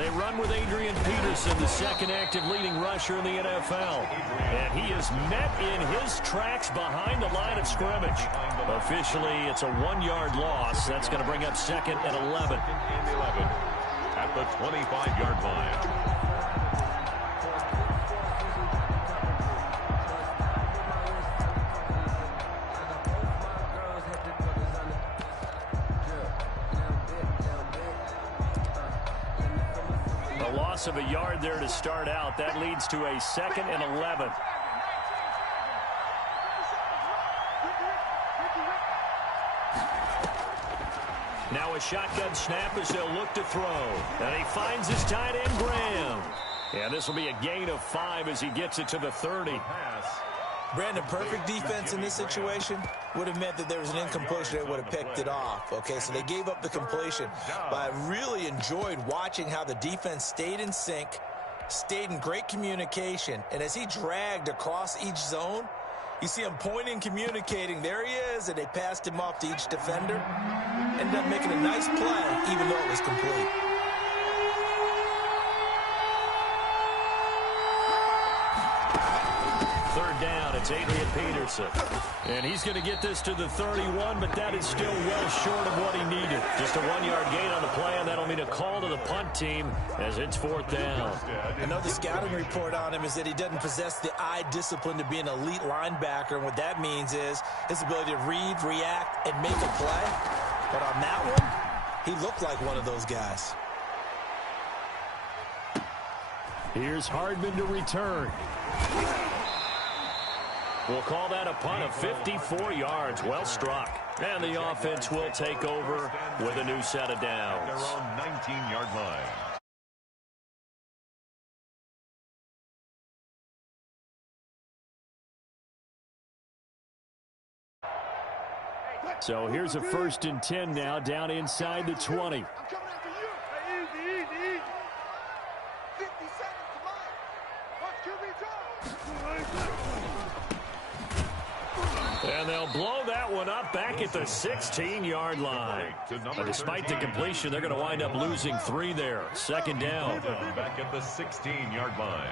They run with Adrian Peterson, the second active leading rusher in the NFL. And he is met in his tracks behind the line of scrimmage. Officially, it's a 1-yard loss. That's going to bring up 2nd and 11. At the 25-yard line. Of a yard there to start out. That leads to a 2nd and 11. Now a shotgun snap as they'll look to throw. And he finds his tight end, Graham. And this will be a gain of 5 as he gets it to the 30. Brandon, perfect defense in this situation would have meant that there was an incompletion that would have picked it off. Okay, so they gave up the completion. But I really enjoyed watching how the defense stayed in sync, stayed in great communication. And as he dragged across each zone, you see him pointing, communicating. There he is, and they passed him off to each defender. Ended up making a nice play, even though it was complete. Down, it's Adrian Peterson. And he's going to get this to the 31, but that is still well short of what he needed. Just a 1-yard gain on the play, and that'll mean a call to the punt team as it's 4th down. Another scouting report on him is that he doesn't possess the eye discipline to be an elite linebacker, and what that means is his ability to read, react, and make a play. But on that one, he looked like one of those guys. Here's Hardman to return. We'll call that a punt of 54 yards. Well struck. And the offense will take over with a new set of downs. Their own 19-yard line. So here's a 1st and 10 now down inside the 20. And they'll blow that one up back at the 16-yard line. But despite the completion, they're going to wind up losing 3 there. 2nd down. Back at the 16-yard line.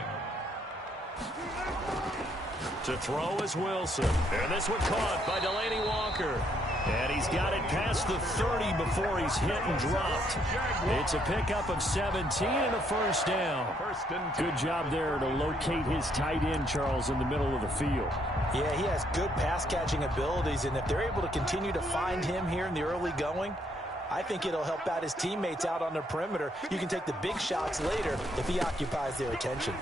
To throw is Wilson. And this one caught by Delaney Walker. And he's got it past the 30 before he's hit and dropped. It's a pickup of 17 and a 1st down. Good job there to locate his tight end, Charles, in the middle of the field. Yeah, he has good pass-catching abilities, and if they're able to continue to find him here in the early going, I think it'll help out his teammates out on the perimeter. You can take the big shots later if he occupies their attention.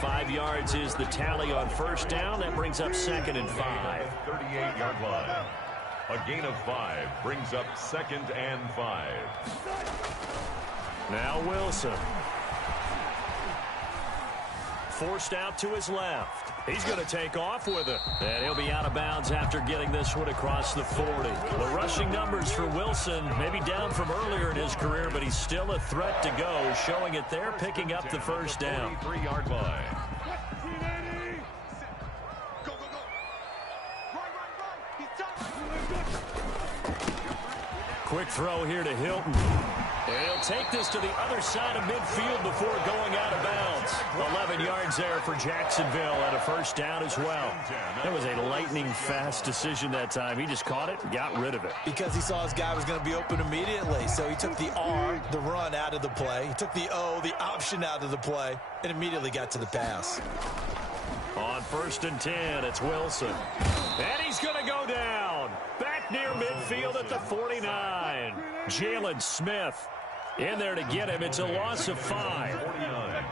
5 yards is the tally on 1st down. That brings up 2nd and 5. 38-yard line. A gain of 5 brings up 2nd and 5. Now Wilson. Forced out to his left. He's going to take off with it. And he'll be out of bounds after getting this one across the 40. The rushing numbers for Wilson maybe down from earlier in his career, but he's still a threat to go, showing it there, picking up the 1st down. 43-yard line. Quick throw here to Hilton. And he'll take this to the other side of midfield before going out of bounds. 11 yards there for Jacksonville and a 1st down as well. That was a lightning-fast decision that time. He just caught it and got rid of it. Because he saw his guy was going to be open immediately. So he took the R, the run, out of the play. He took the O, the option, out of the play, and immediately got to the pass. On 1st and 10, it's Wilson. And he's going to go down. Back near midfield at the 49. Jalen Smith in there to get him. It's a loss of 5. 49.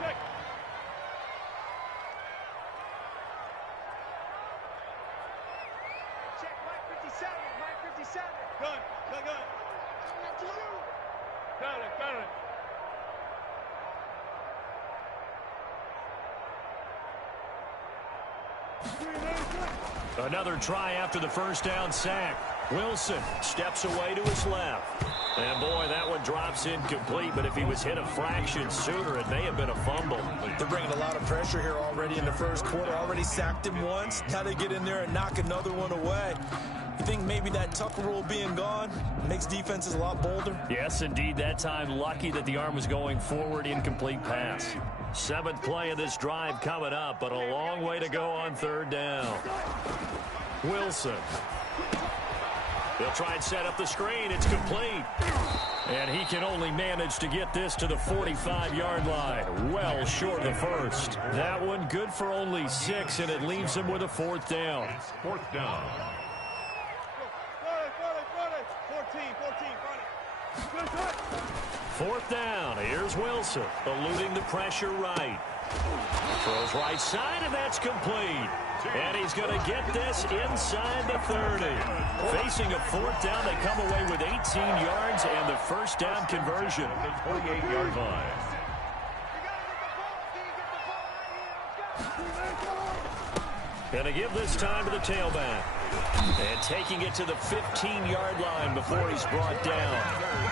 Check Mike 57. Mike 57. Good. Got it. Another try after the 1st down sack. Wilson steps away to his left. And, boy, that one drops incomplete, but if he was hit a fraction sooner, it may have been a fumble. They're bringing a lot of pressure here already in the 1st quarter. Already sacked him once. Now they get in there and knock another one away. You think maybe that Tucker rule being gone makes makes defenses a lot bolder? Yes, indeed. That time, lucky that the arm was going forward. Incomplete pass. 7th play of this drive coming up, but a long way to go on 3rd down. Wilson. He'll try and set up the screen. It's complete. And he can only manage to get this to the 45-yard line. Well short of the first. That one good for only 6, and it leaves him with a 4th down. 4th down. 4th down. Here's Wilson, eluding the pressure right. Throws right side, and that's complete. And he's going to get this inside the 30. Facing a 4th down, they come away with 18 yards and the first down conversion. The 28-yard line. Going to give this time to the tailback. And taking it to the 15-yard line before he's brought down.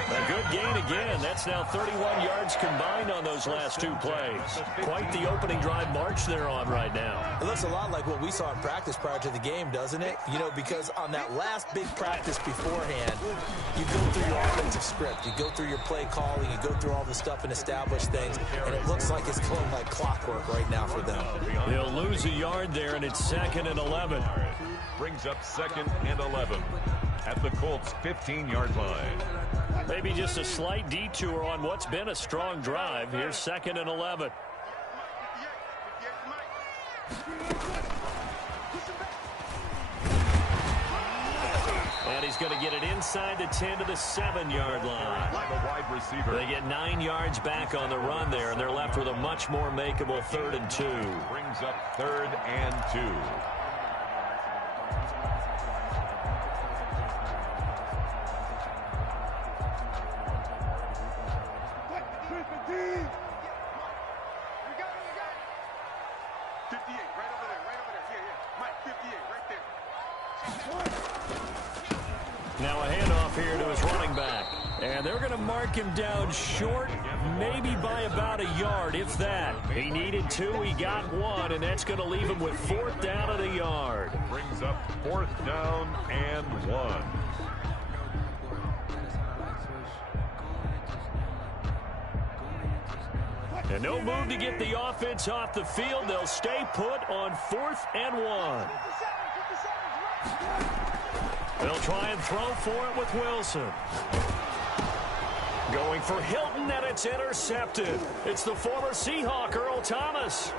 A good gain again. That's now 31 yards combined on those last 2 plays. Quite the opening drive march they're on right now. It looks a lot like what we saw in practice prior to the game, doesn't it? You know, because on that last big practice beforehand, you go through your offensive script. You go through your play calling. You go through all the stuff and establish things. And it looks like it's going like clockwork right now for them. They'll lose a yard there, and it's 2nd and 11. Brings up 2nd and 11 at the Colts' 15-yard line. Maybe just a slight detour on what's been a strong drive. Here's 2nd and 11. And he's going to get it inside the 10 to the 7-yard line. The wide receiver. They get 9 yards back on the run there, and they're left with a much more makeable 3rd and 2. Brings up 3rd and 2. Now a handoff here to his running back. And they're going to mark him down short, maybe by about a yard, if that. He needed 2, he got 1, and that's going to leave him with 4th down at a yard. Brings up 4th down and 1. And no move to get the offense off the field. They'll stay put on 4th and 1. They'll try and throw for it with Wilson. Going for Hilton, and it's intercepted. It's the former Seahawk, Earl Thomas.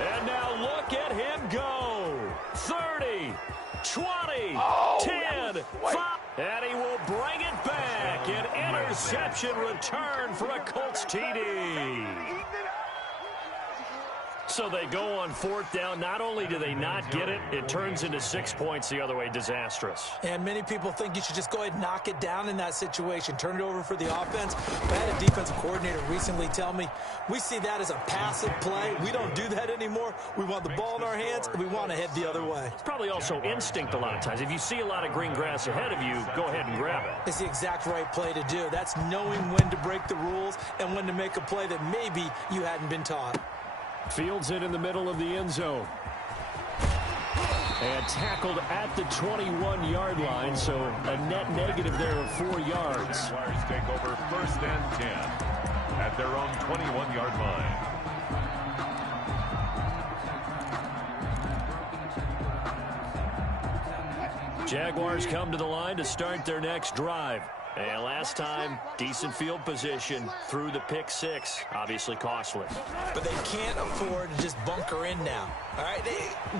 And now look at him go. 30, 20, 10, 5. And he will bring it back. An interception return for a Colts TD. So they go on 4th down. Not only do they not get it, it turns into 6 points the other way. Disastrous. And many people think you should just go ahead and knock it down in that situation. Turn it over for the offense. But I had a defensive coordinator recently tell me, we see that as a passive play. We don't do that anymore. We want the ball in our hands, and we want to head the other way. It's probably also instinct a lot of times. If you see a lot of green grass ahead of you, go ahead and grab it. It's the exact right play to do. That's knowing when to break the rules and when to make a play that maybe you hadn't been taught. Fields it in the middle of the end zone. And tackled at the 21-yard line, so a net negative there of 4 yards. Jaguars take over 1st and 10 at their own 21-yard line. Jaguars come to the line to start their next drive. And last time, decent field position through the pick 6. Obviously costly. But they can't afford to just bunker in now. All right,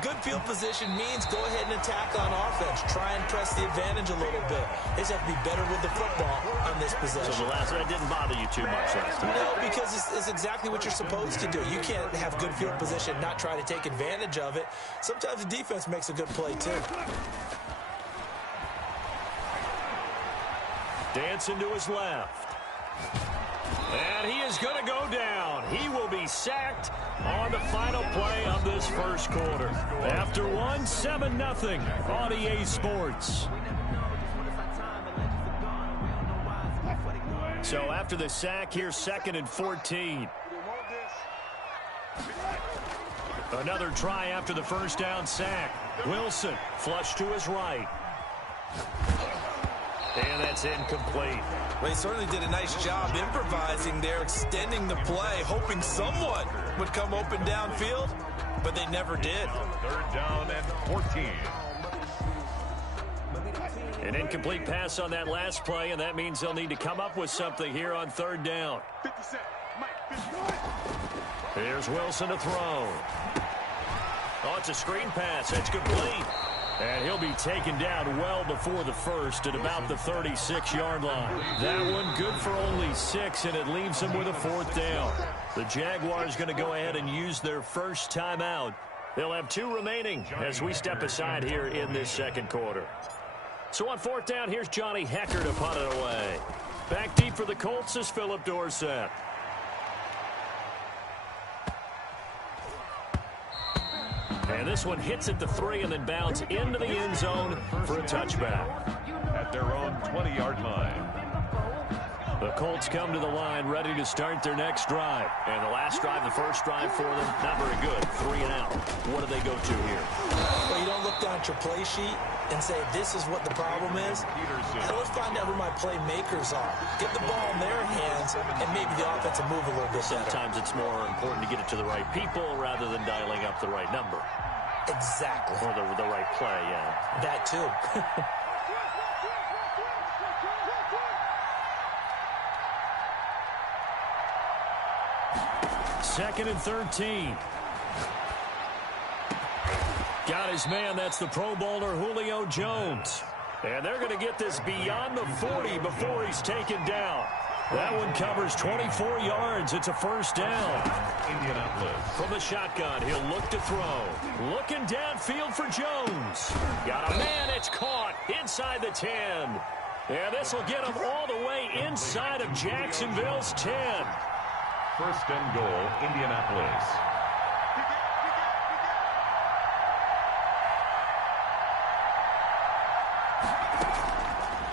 good field position means go ahead and attack on offense. Try and press the advantage a little bit. They just have to be better with the football on this possession. So the last one didn't bother you too much last time? No, because it's exactly what you're supposed to do. You can't have good field position, not try to take advantage of it. Sometimes the defense makes a good play, too. Dancing to his left. And he is going to go down. He will be sacked on the final play of this first quarter. After 7-0 on EA Sports. So after the sack, here's 2nd and 14. Another try after the first down sack. Wilson flushed to his right. And that's incomplete. Well, he certainly did a nice job improvising there, extending the play, hoping someone would come open downfield, but they never did. Third down and 14. An incomplete pass on that last play, and that means they'll need to come up with something here on third down. Here's Wilson to throw. Oh, it's a screen pass. That's complete. And he'll be taken down well before the first at about the 36-yard line. That one good for only 6, and it leaves them with a fourth down. The Jaguars going to go ahead and use their first timeout. They'll have 2 remaining as we step aside here in this second quarter. So on fourth down, here's Johnny Hecker to punt it away. Back deep for the Colts is Phillip Dorsett. And this one hits at the 3 and then bounds into the end zone for a touchback. At their own 20-yard line. The Colts come to the line ready to start their next drive. And the last drive, the first drive for them, not very good. 3 and out. What do they go to here? Well, you don't look down at your play sheet and say, this is what the problem is. And let's find out who my playmakers are. Get the ball in their hands, and maybe the offense will move a little bit better. Sometimes it's more important to get it to the right people rather than dialing up the right number. Exactly. Or the right play, yeah. That too. Second and 13. Got his man. That's the Pro Bowler Julio Jones. And they're going to get this beyond the 40 before he's taken down. That one covers 24 yards. It's a first down. Indianapolis. From the shotgun, he'll look to throw. Looking downfield for Jones. Got a man. It's caught inside the 10. And this will get him all the way inside of Jacksonville's 10. First and goal, Indianapolis.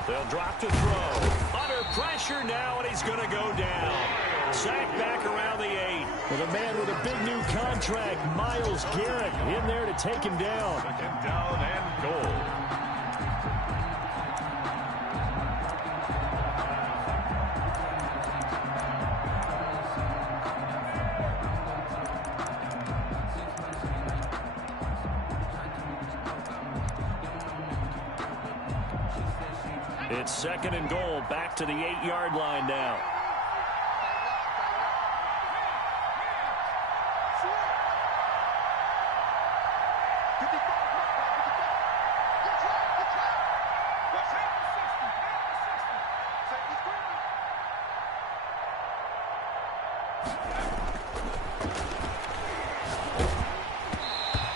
They'll drop to throw. Under pressure now, and he's going to go down. Sacked back around the 8. With a man with a big new contract, Myles Garrett, in there to take him down. Second down and goal. It's second and goal, back to the 8-yard line now.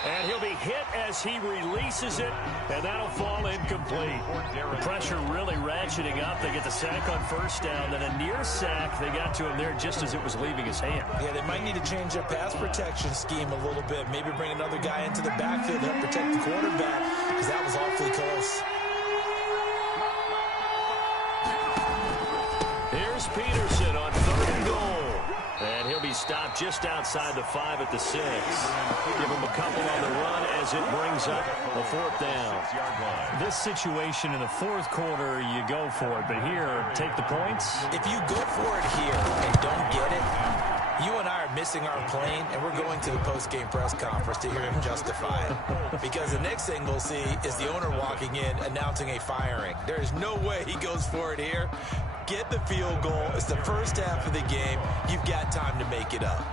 And he'll be hit as he releases it, and that'll fall incomplete. The pressure really ratcheting up. They get the sack on first down, then a near sack. They got to him there just as it was leaving his hand. Yeah, they might need to change their pass protection scheme a little bit. Maybe bring another guy into the backfield to help protect the quarterback, because that was awfully close. Here's Peterson on third and goal. And he'll be stopped just outside the 5 at the 6. Give him a couple on the run as it brings up a fourth down. This situation in the fourth quarter, you go for it. But here, take the points. If you go for it here and don't get it, you and I are missing our plane, and we're going to the post-game press conference to hear him justify it. Because the next thing we'll see is the owner walking in announcing a firing. There is no way he goes for it here. Get the field goal. It's the first half of the game. You've got time to make it up.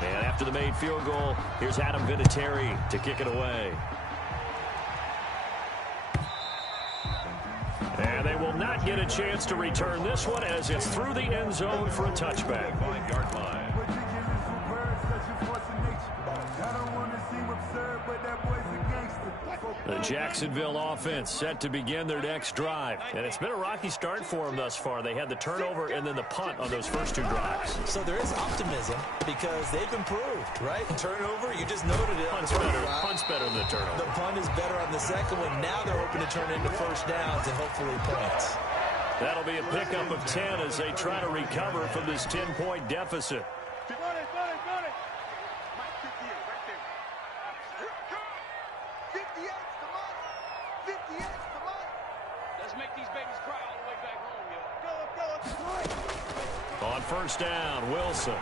And after the made field goal, here's Adam Vinatieri to kick it away. And they will not get a chance to return this one as it's through the end zone for a touchback. 5-yard line. The Jacksonville offense set to begin their next drive. And it's been a rocky start for them thus far. They had the turnover and then the punt on those first 2 drives. So there is optimism because they've improved, right? Turnover, you just noted it. Punt's better than the turnover. The punt is better on the second one. Now they're hoping to turn it into first downs and hopefully points. That'll be a pickup of 10 as they try to recover from this 10-point deficit. Let's make these babies On first down, Wilson.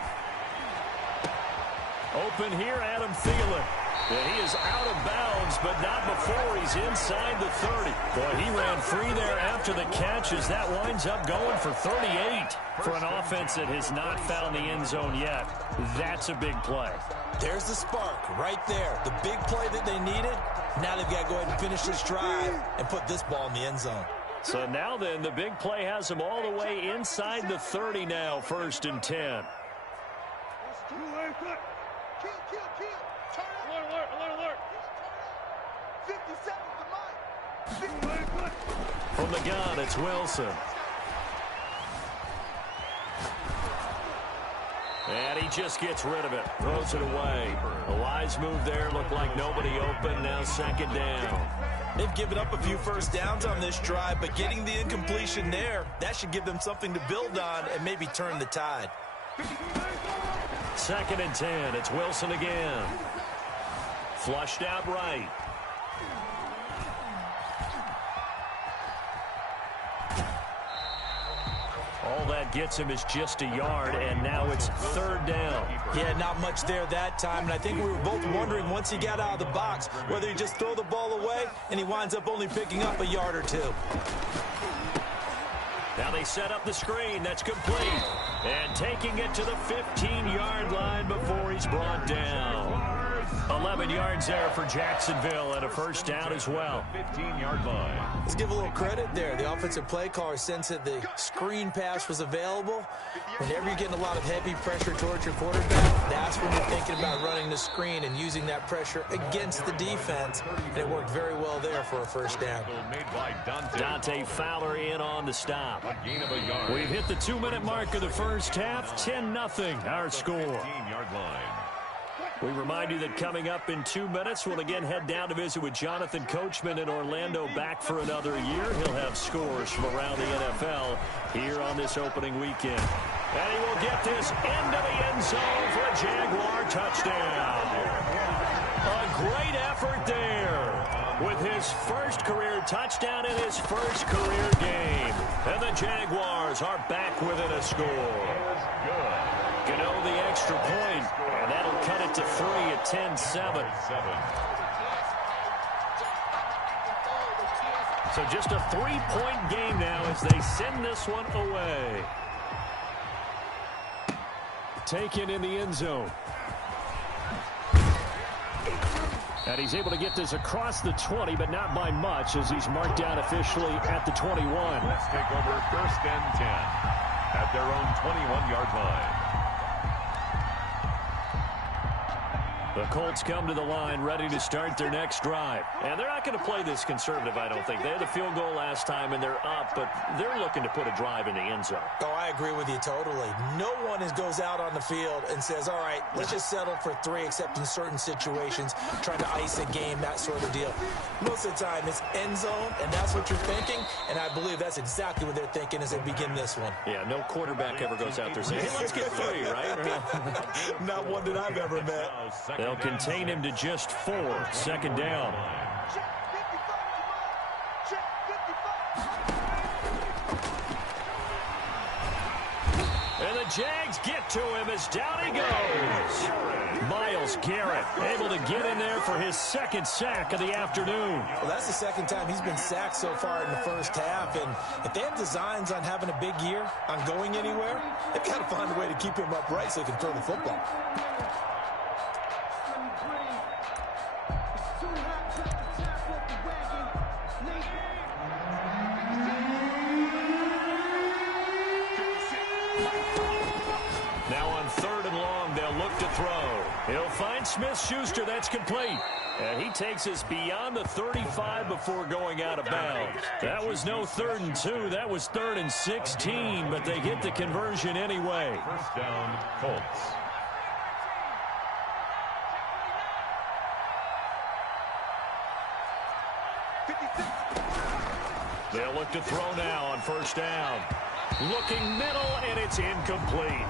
Open here, Adam Thielen. And he is out of bounds, but not before he's inside the 30. Boy, he ran free there after the catch as that winds up going for 38. For an offense that has not found the end zone yet, that's a big play. There's the spark right there. The big play that they needed. Now they've got to go ahead and finish this drive and put this ball in the end zone. So now then, the big play has them all the way inside the 30 now, 1st and 10. From the gun, it's Wilson. And he just gets rid of it. Throws it away. A wise move there. Looked like nobody open. Now 2nd down. They've given up a few first downs on this drive, but getting the incompletion there, that should give them something to build on and maybe turn the tide. 2nd and 10. It's Wilson again. Flushed out right. All that gets him is just a yard, and now it's 3rd down. Yeah, not much there that time, and I think we were both wondering once he got out of the box whether he just throw the ball away, and he winds up only picking up a yard or two. Now they set up the screen. That's complete. And taking it to the 15-yard line before he's brought down. 11 yards there for Jacksonville and a first down as well. 15-yard line. Let's give a little credit there. The offensive play caller sensed that the screen pass was available. Whenever you're getting a lot of heavy pressure towards your quarterback, that's when you're thinking about running the screen and using that pressure against the defense. And it worked very well there for a first down. Made by Dante Fowler in on the stop. A gain of a yard. We've hit the 2-minute mark of the first half. 10-0 our score. 15-yard line. We remind you that coming up in 2 minutes, we'll again head down to visit with Jonathan Coachman in Orlando, back for another year. He'll have scores from around the NFL here on this opening weekend. And he will get this into the end zone for a Jaguar touchdown. A great effort there with his first career touchdown in his first career game. And the Jaguars are back within a score. Gano the extra point, and that'll cut it to 3 at 10-7. So just a 3-point game now as they send this one away. Taken in the end zone. And he's able to get this across the 20, but not by much as he's marked down officially at the 21. Let's take over 1st and 10 at their own 21-yard line. The Colts come to the line ready to start their next drive. And they're not going to play this conservative, I don't think. They had the field goal last time, and they're up, but they're looking to put a drive in the end zone. Oh, I agree with you totally. No one goes out on the field and says, all right, let's just settle for 3, except in certain situations, trying to ice a game, that sort of deal. Most of the time, it's end zone, and that's what you're thinking, and I believe that's exactly what they're thinking as they begin this one. Yeah, no quarterback ever goes out there saying, hey, let's get 3, right? Not one that I've ever met. They'll contain him to just 4. 2nd down. And the Jags get to him as down he goes. Myles Garrett able to get in there for his 2nd sack of the afternoon. Well, that's the 2nd time he's been sacked so far in the first half. And if they have designs on having a big year, on going anywhere, they've got to find a way to keep him upright so he can throw the football. He'll find Smith-Schuster. That's complete. And he takes us beyond the 35 before going out of bounds. That was no 3rd and 2. That was 3rd and 16, but they get the conversion anyway. First down, Colts. They'll look to throw now on first down. Looking middle, and it's incomplete.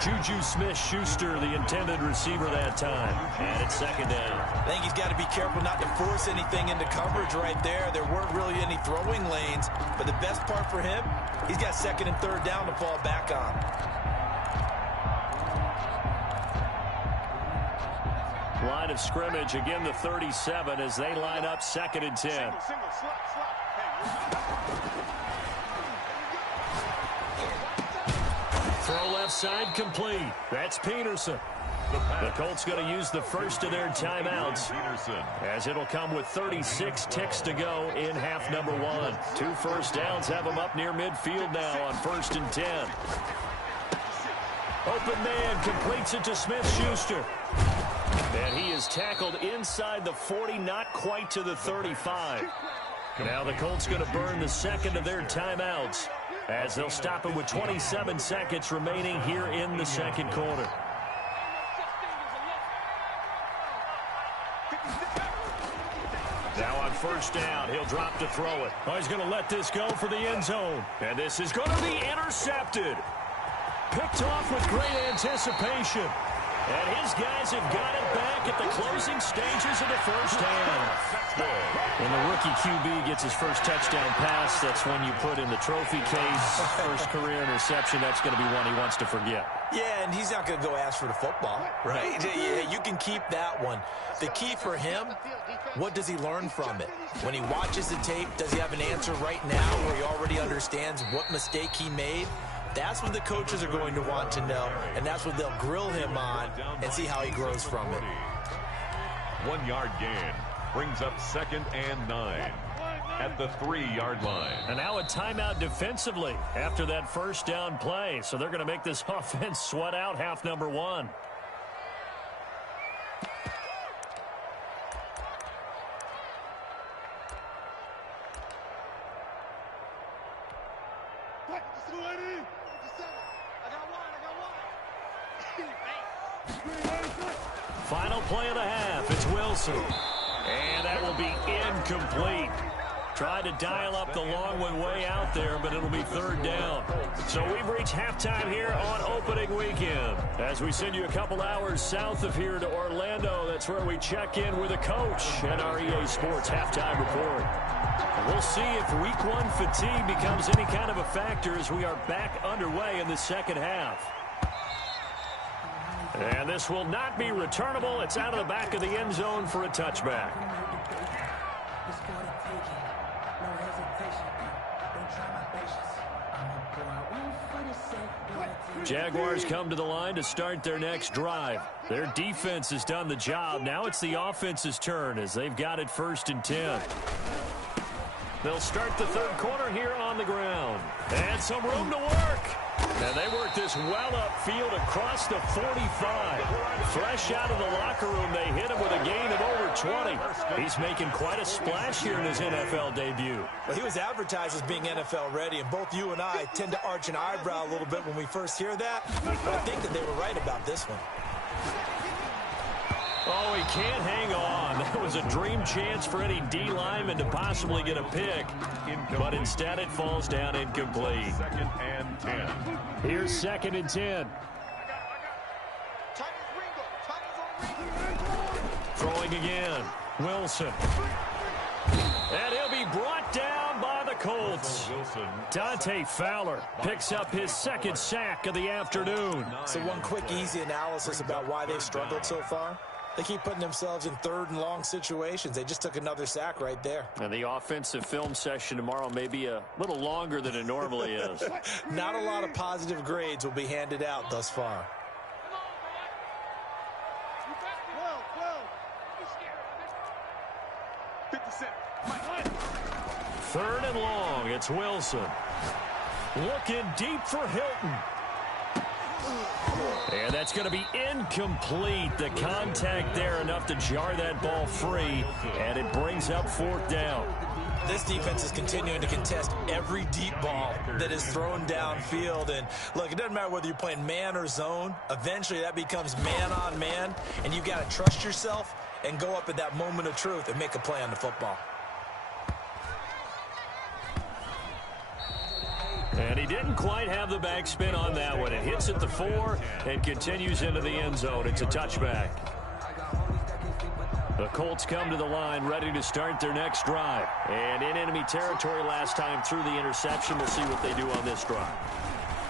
Juju Smith-Schuster, the intended receiver that time. And it's 2nd down. I think he's got to be careful not to force anything into coverage right there. There weren't really any throwing lanes. But the best part for him, he's got 2nd and 3rd down to fall back on. line of scrimmage, again the 37 as they line up 2nd and 10. Throw left side complete. That's Peterson. The Colts going to use the first of their timeouts as it'll come with 36 ticks to go in half number 1. 2 first downs have them up near midfield now on 1st and 10. Open man completes it to Smith-Schuster. And he is tackled inside the 40, not quite to the 35. Now the Colts going to burn the second of their timeouts as they'll stop it with 27 seconds remaining here in the second quarter. Now on 1st down, he'll drop to throw it. Oh, he's going to let this go for the end zone. And this is going to be intercepted. Picked off with great anticipation. And his guys have got it back at the closing stages of the first half. When the rookie QB gets his first touchdown pass, that's when you put in the trophy case. First career interception, that's going to be one he wants to forget. Yeah, and he's not going to go ask for the football, right? Yeah, you can keep that one. The key for him, what does he learn from it? When he watches the tape, does he have an answer right now where he already understands what mistake he made? That's what the coaches are going to want to know, and that's what they'll grill him on and see how he grows from it. 1 yard gain brings up 2nd and 9 at the 3-yard line. And now a timeout defensively after that first down play. So they're going to make this offense sweat out half number 1. Final play of the half. It's Wilson. And that will be incomplete. Tried to dial up the long one way out there, but it'll be 3rd down. So we've reached halftime here on opening weekend. As we send you a couple hours south of here to Orlando, that's where we check in with a coach and our EA Sports halftime report. We'll see if week 1 fatigue becomes any kind of a factor as we are back underway in the second half. And this will not be returnable. It's out of the back of the end zone for a touchback. Jaguars come to the line to start their next drive. Their defense has done the job. Now it's the offense's turn as they've got it 1st and 10. They'll start the 3rd quarter here on the ground. And some room to work. And they work this well upfield across the 45. Fresh out of the locker room, they hit him with a gain of over 20. He's making quite a splash here in his NFL debut. Well, he was advertised as being NFL ready, and both you and I tend to arch an eyebrow a little bit when we first hear that. But I think that they were right about this one. Oh, he can't hang on. That was a dream chance for any D lineman to possibly get a pick. But instead it falls down incomplete. 2nd and 10. Here's 2nd and 10. Throwing again. Wilson. And he'll be brought down by the Colts. Dante Fowler picks up his 2nd sack of the afternoon. So one quick, easy analysis about why they've struggled so far. They keep putting themselves in 3rd and long situations. They just took another sack right there. And the offensive film session tomorrow may be a little longer than it normally is. Not a lot of positive grades will be handed out thus far. Third and long. It's Wilson. Looking deep for Hilton. And that's going to be incomplete. The contact there enough to jar that ball free, and it brings up 4th down. This defense is continuing to contest every deep ball that is thrown downfield. And look, it doesn't matter whether you're playing man or zone. Eventually that becomes man on man, and you've got to trust yourself and go up at that moment of truth and make a play on the football. And he didn't quite have the backspin on that one. It hits at the 4 and continues into the end zone. It's a touchback. The Colts come to the line ready to start their next drive. And in enemy territory last time through the interception. We'll see what they do on this drive.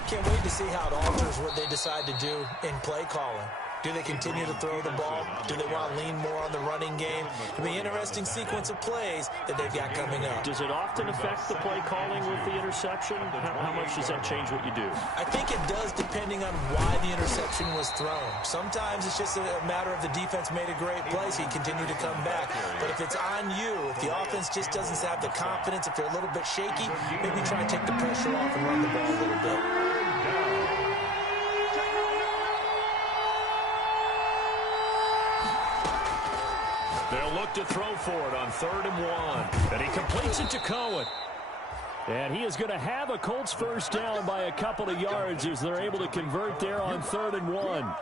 Can't wait to see how it alters what they decide to do in play calling. Do they continue to throw the ball? Do they want to lean more on the running game? It'll be an interesting sequence of plays that they've got coming up. Does it often affect the play calling with the interception? How much does that change what you do? I think it does, depending on why the interception was thrown. Sometimes it's just a matter of the defense made a great play, so you continue to come back. But if it's on you, if the offense just doesn't have the confidence, if they're a little bit shaky, maybe try and take the pressure off and run the ball a little bit. They'll look to throw for it on 3rd and 1. And he completes it to Cohen. And he is going to have a Colts first down by a couple of yards as they're able to convert there on 3rd and 1.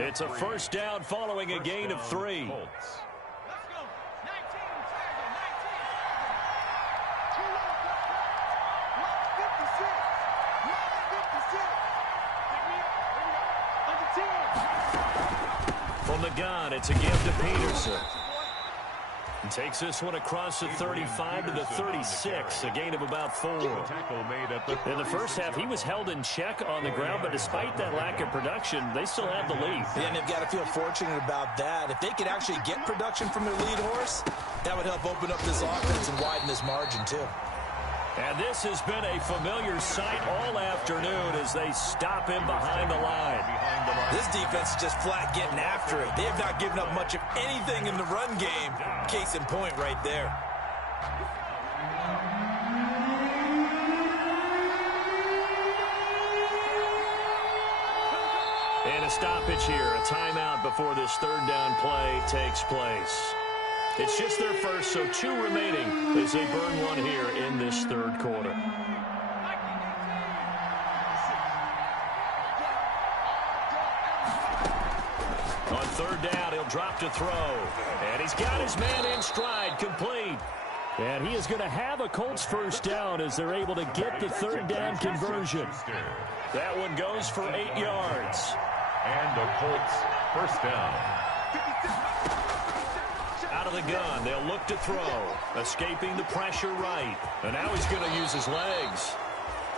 It's a first down following a gain of 3. From the gun, it's a give to Peterson. And takes this one across the 35 to the 36, a gain of about 4. In the first half, he was held in check on the ground, but despite that lack of production, they still have the lead. Yeah, and they've got to feel fortunate about that. If they could actually get production from their lead horse, that would help open up this offense and widen this margin, too. And this has been a familiar sight all afternoon as they stop him behind the line. This defense is just flat getting after it. They have not given up much of anything in the run game. Case in point right there. And a stoppage here, a timeout before this 3rd down play takes place. It's just their first, so 2 remaining as they burn one here in this 3rd quarter. On 3rd down, he'll drop to throw. And he's got his man in stride, complete. And he is going to have a Colts first down as they're able to get the 3rd down conversion. That one goes for 8 yards. And a Colts first down. Out of the gun, they'll look to throw. Escaping the pressure right. And now he's going to use his legs.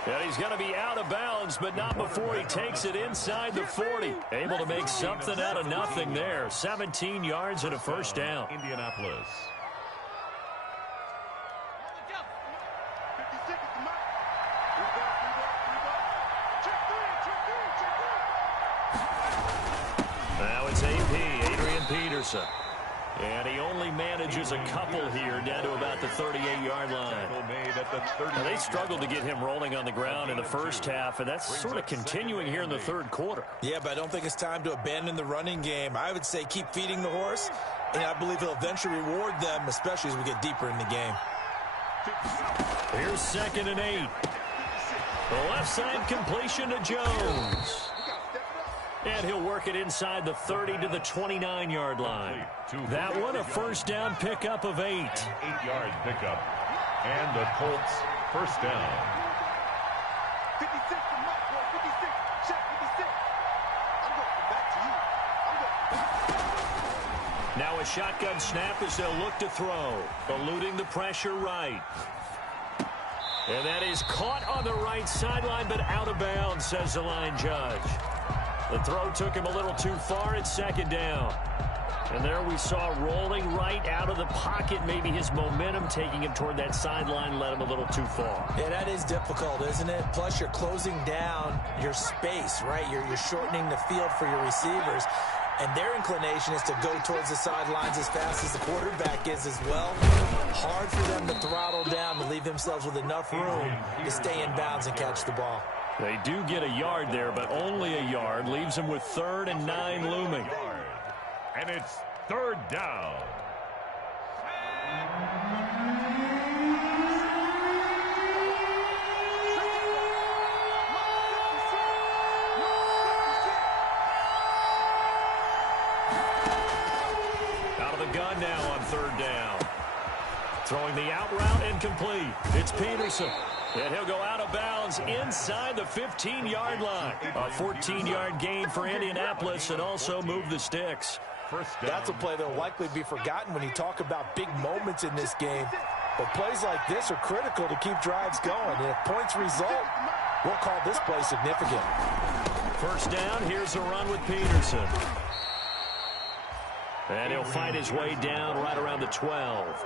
And he's going to be out of bounds, but not before he takes it inside the 40. Able to make something out of nothing there. 17 yards and a first down. Indianapolis. Now it's AP, Adrian Peterson. And he only manages a couple here down to about the 38-yard line. Now, they struggled to get him rolling on the ground in the first half, and that's sort of continuing here in the 3rd quarter. Yeah, but I don't think it's time to abandon the running game. I would say keep feeding the horse, and I believe he'll eventually reward them, especially as we get deeper in the game. Here's 2nd and 8. The left side completion to Jones. And he'll work it inside the 30 to the 29-yard line. That one a first down pickup of 8. 8-yard pickup. And the Colts first down. 56 to Mike, boy, 56. Check 56. I'm going back to you. Now a shotgun snap as they'll look to throw. Eluding the pressure right. And that is caught on the right sideline, but out of bounds, says the line judge. The throw took him a little too far. It's 2nd down. And there we saw rolling right out of the pocket. Maybe his momentum taking him toward that sideline led him a little too far. Yeah, that is difficult, isn't it? Plus, you're closing down your space, right? You're shortening the field for your receivers. And their inclination is to go towards the sidelines as fast as the quarterback is as well. Hard for them to throttle down to leave themselves with enough room to stay in bounds and catch the ball. They do get a yard there, but only a yard. Leaves them with 3rd and 9 looming. And it's 3rd down. Out of the gun now on 3rd down. Throwing the out route incomplete. It's Peterson. And he'll go out of bounds inside the 15-yard line. A 14-yard gain for Indianapolis and also move the sticks. That's a play that will likely be forgotten when you talk about big moments in this game. But plays like this are critical to keep drives going. And if points result, we'll call this play significant. First down, here's a run with Peterson. And he'll fight his way down right around the 12.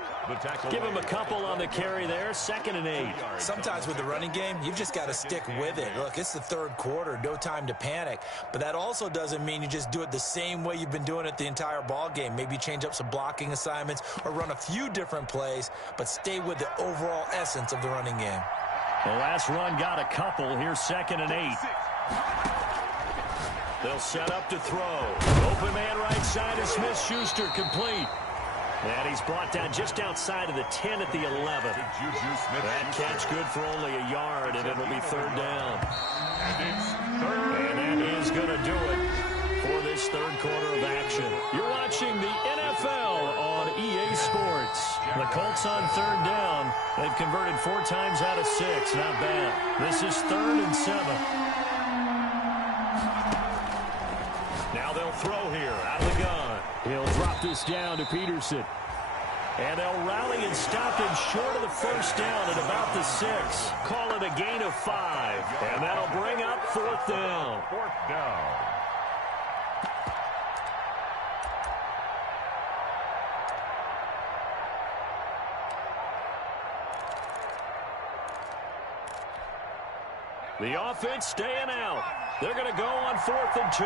Give him a couple on the carry there, 2nd and 8. Sometimes with the running game, you've just got to stick with it. Look, it's the 3rd quarter, no time to panic. But that also doesn't mean you just do it the same way you've been doing it the entire ball game. Maybe change up some blocking assignments or run a few different plays, but stay with the overall essence of the running game. The last run got a couple. Here's 2nd and 8. They'll set up to throw. Open man right side is Smith-Schuster, complete. And he's brought down just outside of the 10 at the 11. That catch good for only a yard, and it'll be 3rd down. And that is going to do it for this 3rd quarter of action. You're watching the NFL on EA Sports. The Colts on 3rd down. They've converted 4 times out of 6. Not bad. This is 3rd and 7. Now they'll throw here out of the gun. He'll drop this down to Peterson. And they'll rally and stop him short of the 1st down at about the 6. Call it a gain of 5. And that'll bring up 4th down. 4th down. The offense staying out. They're going to go on 4th and 2.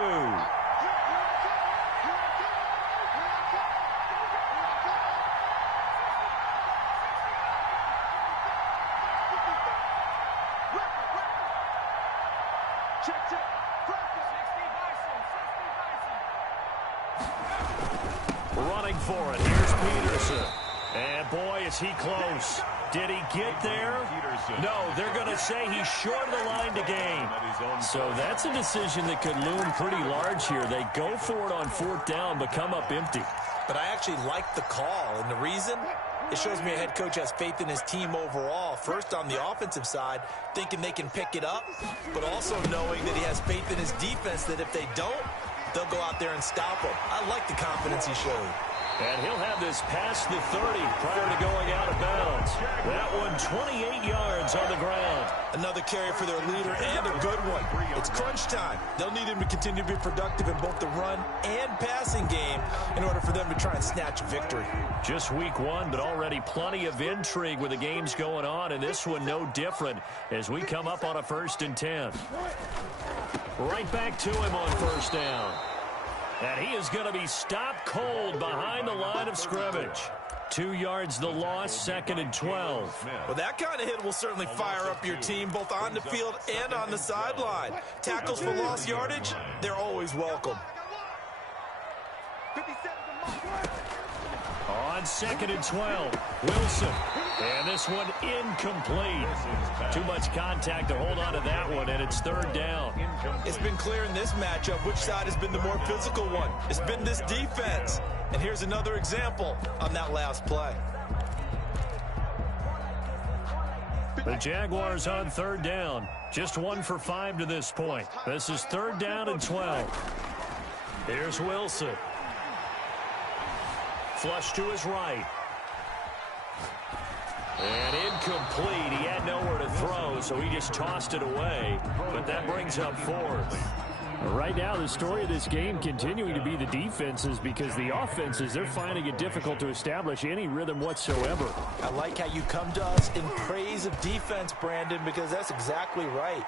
Running for it. Here's Peterson. And boy, is he close. Did he get there? No, they're going to say he's short of the line to gain. So that's a decision that could loom pretty large here. They go for it on 4th down, but come up empty. But I actually like the call, and the reason? It shows me a head coach has faith in his team overall. First, on the offensive side, thinking they can pick it up, but also knowing that he has faith in his defense that if they don't, they'll go out there and stop him. I like the confidence he showed. And he'll have this past the 30 prior to going out of bounds. That one 28 yards on the ground. Another carry for their leader and a good one. It's crunch time. They'll need him to continue to be productive in both the run and passing game in order for them to try and snatch a victory. Just week 1, but already plenty of intrigue with the games going on, and this one no different as we come up on a 1st and 10. Right back to him on 1st down. And he is going to be stopped cold behind the line of scrimmage. 2 yards the loss, 2nd and 12. Well, that kind of hit will certainly fire up your team both on the field and on the sideline. Tackles for lost yardage, they're always welcome. On 2nd and 12, Wilson. And this one incomplete. Too much contact to hold on to that one, and it's 3rd down. It's been clear in this matchup which side has been the more physical one. It's been this defense. And here's another example on that last play. The Jaguars on 3rd down. Just 1 for 5 to this point. This is 3rd down and 12. Here's Wilson. Flush to his right. And incomplete. He had nowhere to throw, so he just tossed it away. But that brings up 4th. Right now, the story of this game continuing to be the defenses, because the offenses, they're finding it difficult to establish any rhythm whatsoever. I like how you come to us in praise of defense, Brandon, because that's exactly right.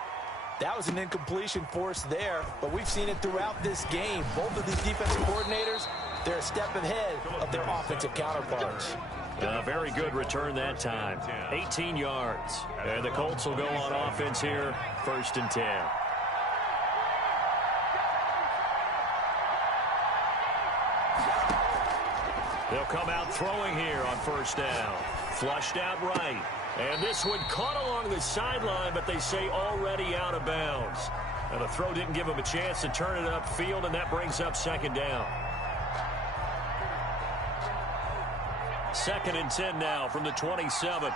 That was an incompletion forced there, but we've seen it throughout this game. Both of these defensive coordinators, they're a step ahead of their offensive counterparts. A very good return that time. 18 yards. And the Colts will go on offense here, 1st and 10. They'll come out throwing here on 1st down. Flushed out right. And this one caught along the sideline, but they say already out of bounds. And the throw didn't give him a chance to turn it upfield, and that brings up 2nd down. 2nd and 10 now from the 27.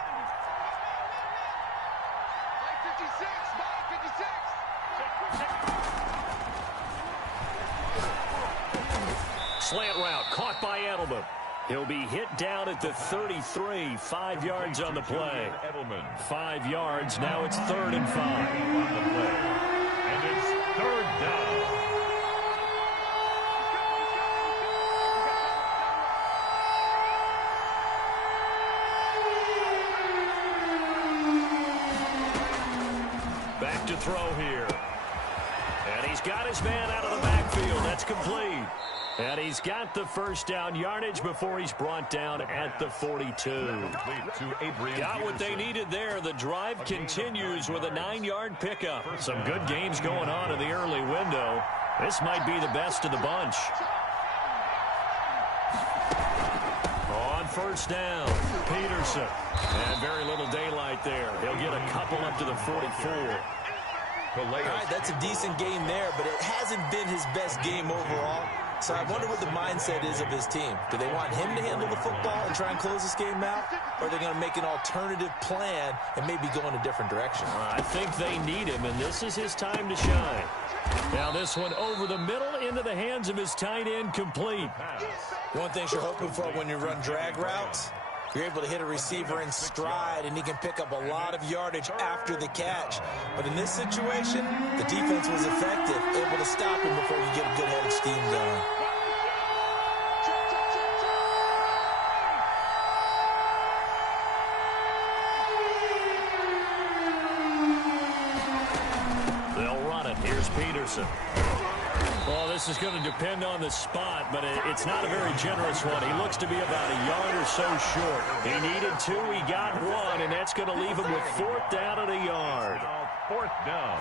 Slant route caught by Edelman. He'll be hit down at the 33. 5 yards on the play. 5 yards. Now it's 3rd and 5. And it's 3rd down. throw here. And he's got his man out of the backfield. That's complete. And he's got the first down yardage before he's brought down at the 42. Got what they needed there. The drive continues with a 9-yard pickup. Some good games going on in the early window. This might be the best of the bunch. On first down, Peterson. And very little daylight there. He'll get a couple up to the 44. All right, that's a decent game there, but it hasn't been his best game overall. So I wonder what the mindset is of his team. Do they want him to handle the football and try and close this game out? Or are they going to make an alternative plan and maybe go in a different direction? I think they need him, and this is his time to shine. Now this one over the middle into the hands of his tight end, complete. One thing you're hoping for when you run drag routes, you're able to hit a receiver in stride, and he can pick up a lot of yardage after the catch. But in this situation, the defense was effective, able to stop him before you get a good head of steam going. They'll run it. Here's Peterson. Well, this is going to depend on the spot, but it's not a very generous one. He looks to be about a yard or so short. He needed 2, he got 1, and that's going to leave him with 4th down and a yard. 4th down.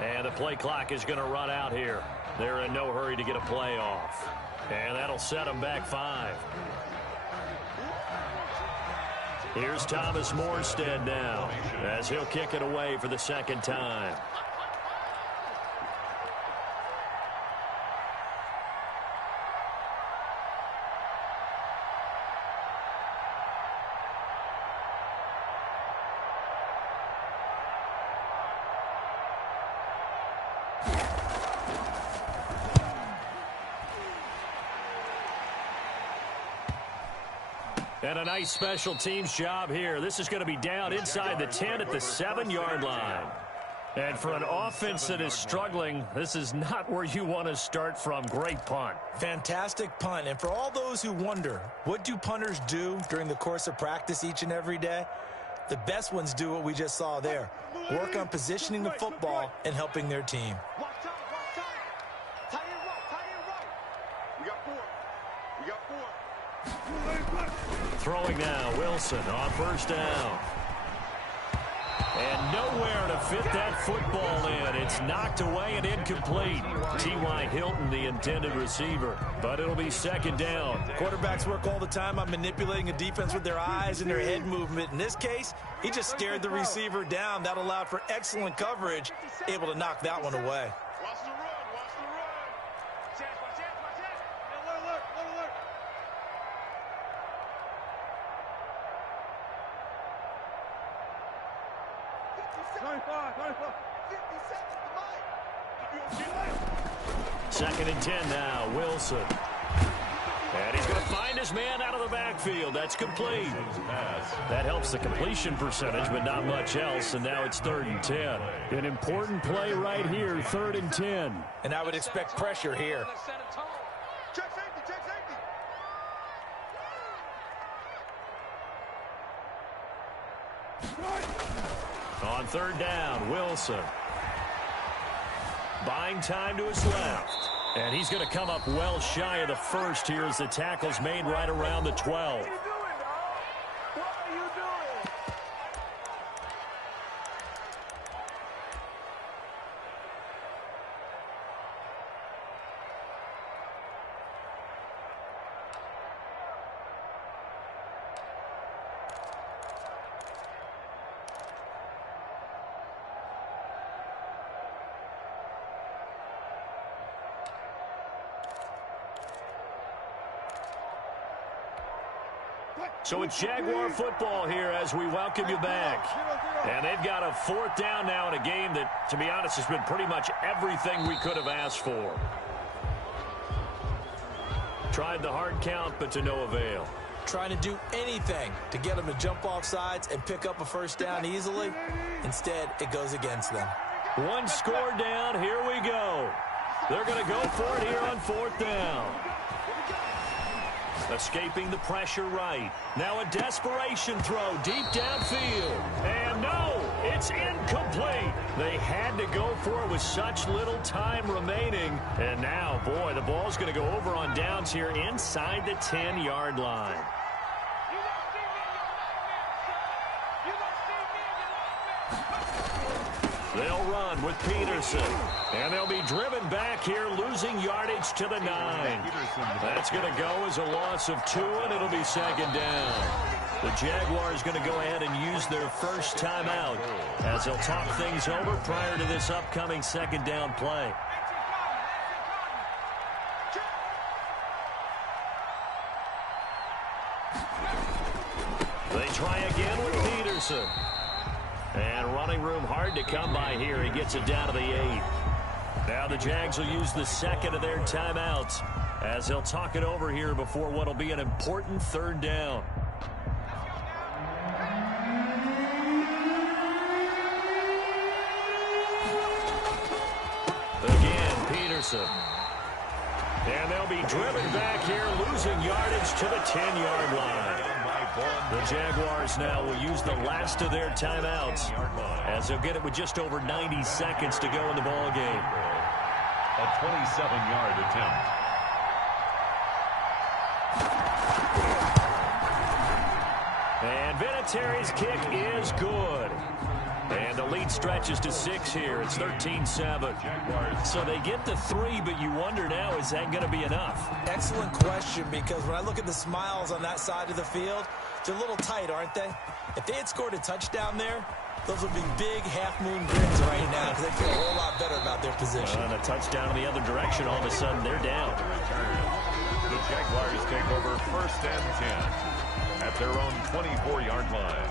And the play clock is going to run out here. They're in no hurry to get a play off. And that'll set them back 5. Here's Thomas Morstead now as he'll kick it away for the second time. And a nice special teams job here. This is going to be down inside the 10 at the 7-yard line. And for an offense that is struggling, this is not where you want to start from. Great punt. Fantastic punt. And for all those who wonder, what do punters do during the course of practice each and every day? The best ones do what we just saw there. Work on positioning the football and helping their team. Watch time. Tie in right. We got 4. Throwing now, Wilson on first down. And nowhere to fit that football in. It's knocked away and incomplete. T.Y. Hilton, the intended receiver. But it'll be second down. Quarterbacks work all the time on manipulating a defense with their eyes and their head movement. In this case, he just stared the receiver down. That allowed for excellent coverage, able to knock that one away. Watch the run. Watch it. Look. 50 seconds. Second and 10 now, Wilson. And he's going to find his man out of the backfield. That's complete. That helps the completion percentage, but not much else. And now it's 3rd and 10. An important play right here, 3rd and 10. And I would expect pressure here. Check safety. On 3rd down, Wilson. Buying time to his left. And he's going to come up well shy of the first here as the tackle's made right around the 12. So it's Jaguar football here as we welcome you back. And they've got a 4th down now in a game that, to be honest, has been pretty much everything we could have asked for. Tried the hard count, but to no avail. Trying to do anything to get them to jump off sides and pick up a 1st down easily. Instead, it goes against them. 1 score down. Here we go. They're going to go for it here on 4th down. Escaping the pressure right. Now a desperation throw deep downfield. And no, it's incomplete. They had to go for it with such little time remaining. And now, boy, the ball's going to go over on downs here inside the 10-yard line. They'll run with Peterson. And they'll be driven back here, losing yardage to the 9. That's going to go as a loss of 2, and it'll be 2nd down. The Jaguars going to go ahead and use their first timeout as they'll talk things over prior to this upcoming 2nd down play. They try again with Peterson. And running room hard to come by here. He gets it down to the 8. Now the Jags will use the 2nd of their timeouts as they'll talk it over here before what will be an important 3rd down. Again, Peterson. And they'll be driven back here, losing yardage to the 10-yard line. The Jaguars now will use the last of their timeouts as they'll get it with just over 90 seconds to go in the ball game. A 27-yard attempt. And Vinatieri's kick is good. And the lead stretches to 6 here. It's 13-7. So they get to 3, but you wonder now, is that going to be enough? Excellent question, because when I look at the smiles on that side of the field, they're a little tight, aren't they? If they had scored a touchdown there, those would be big half-moon grins right now because they feel a whole lot better about their position. And a touchdown in the other direction, all of a sudden they're down. The Jaguars take over 1st and 10 at their own 24-yard line.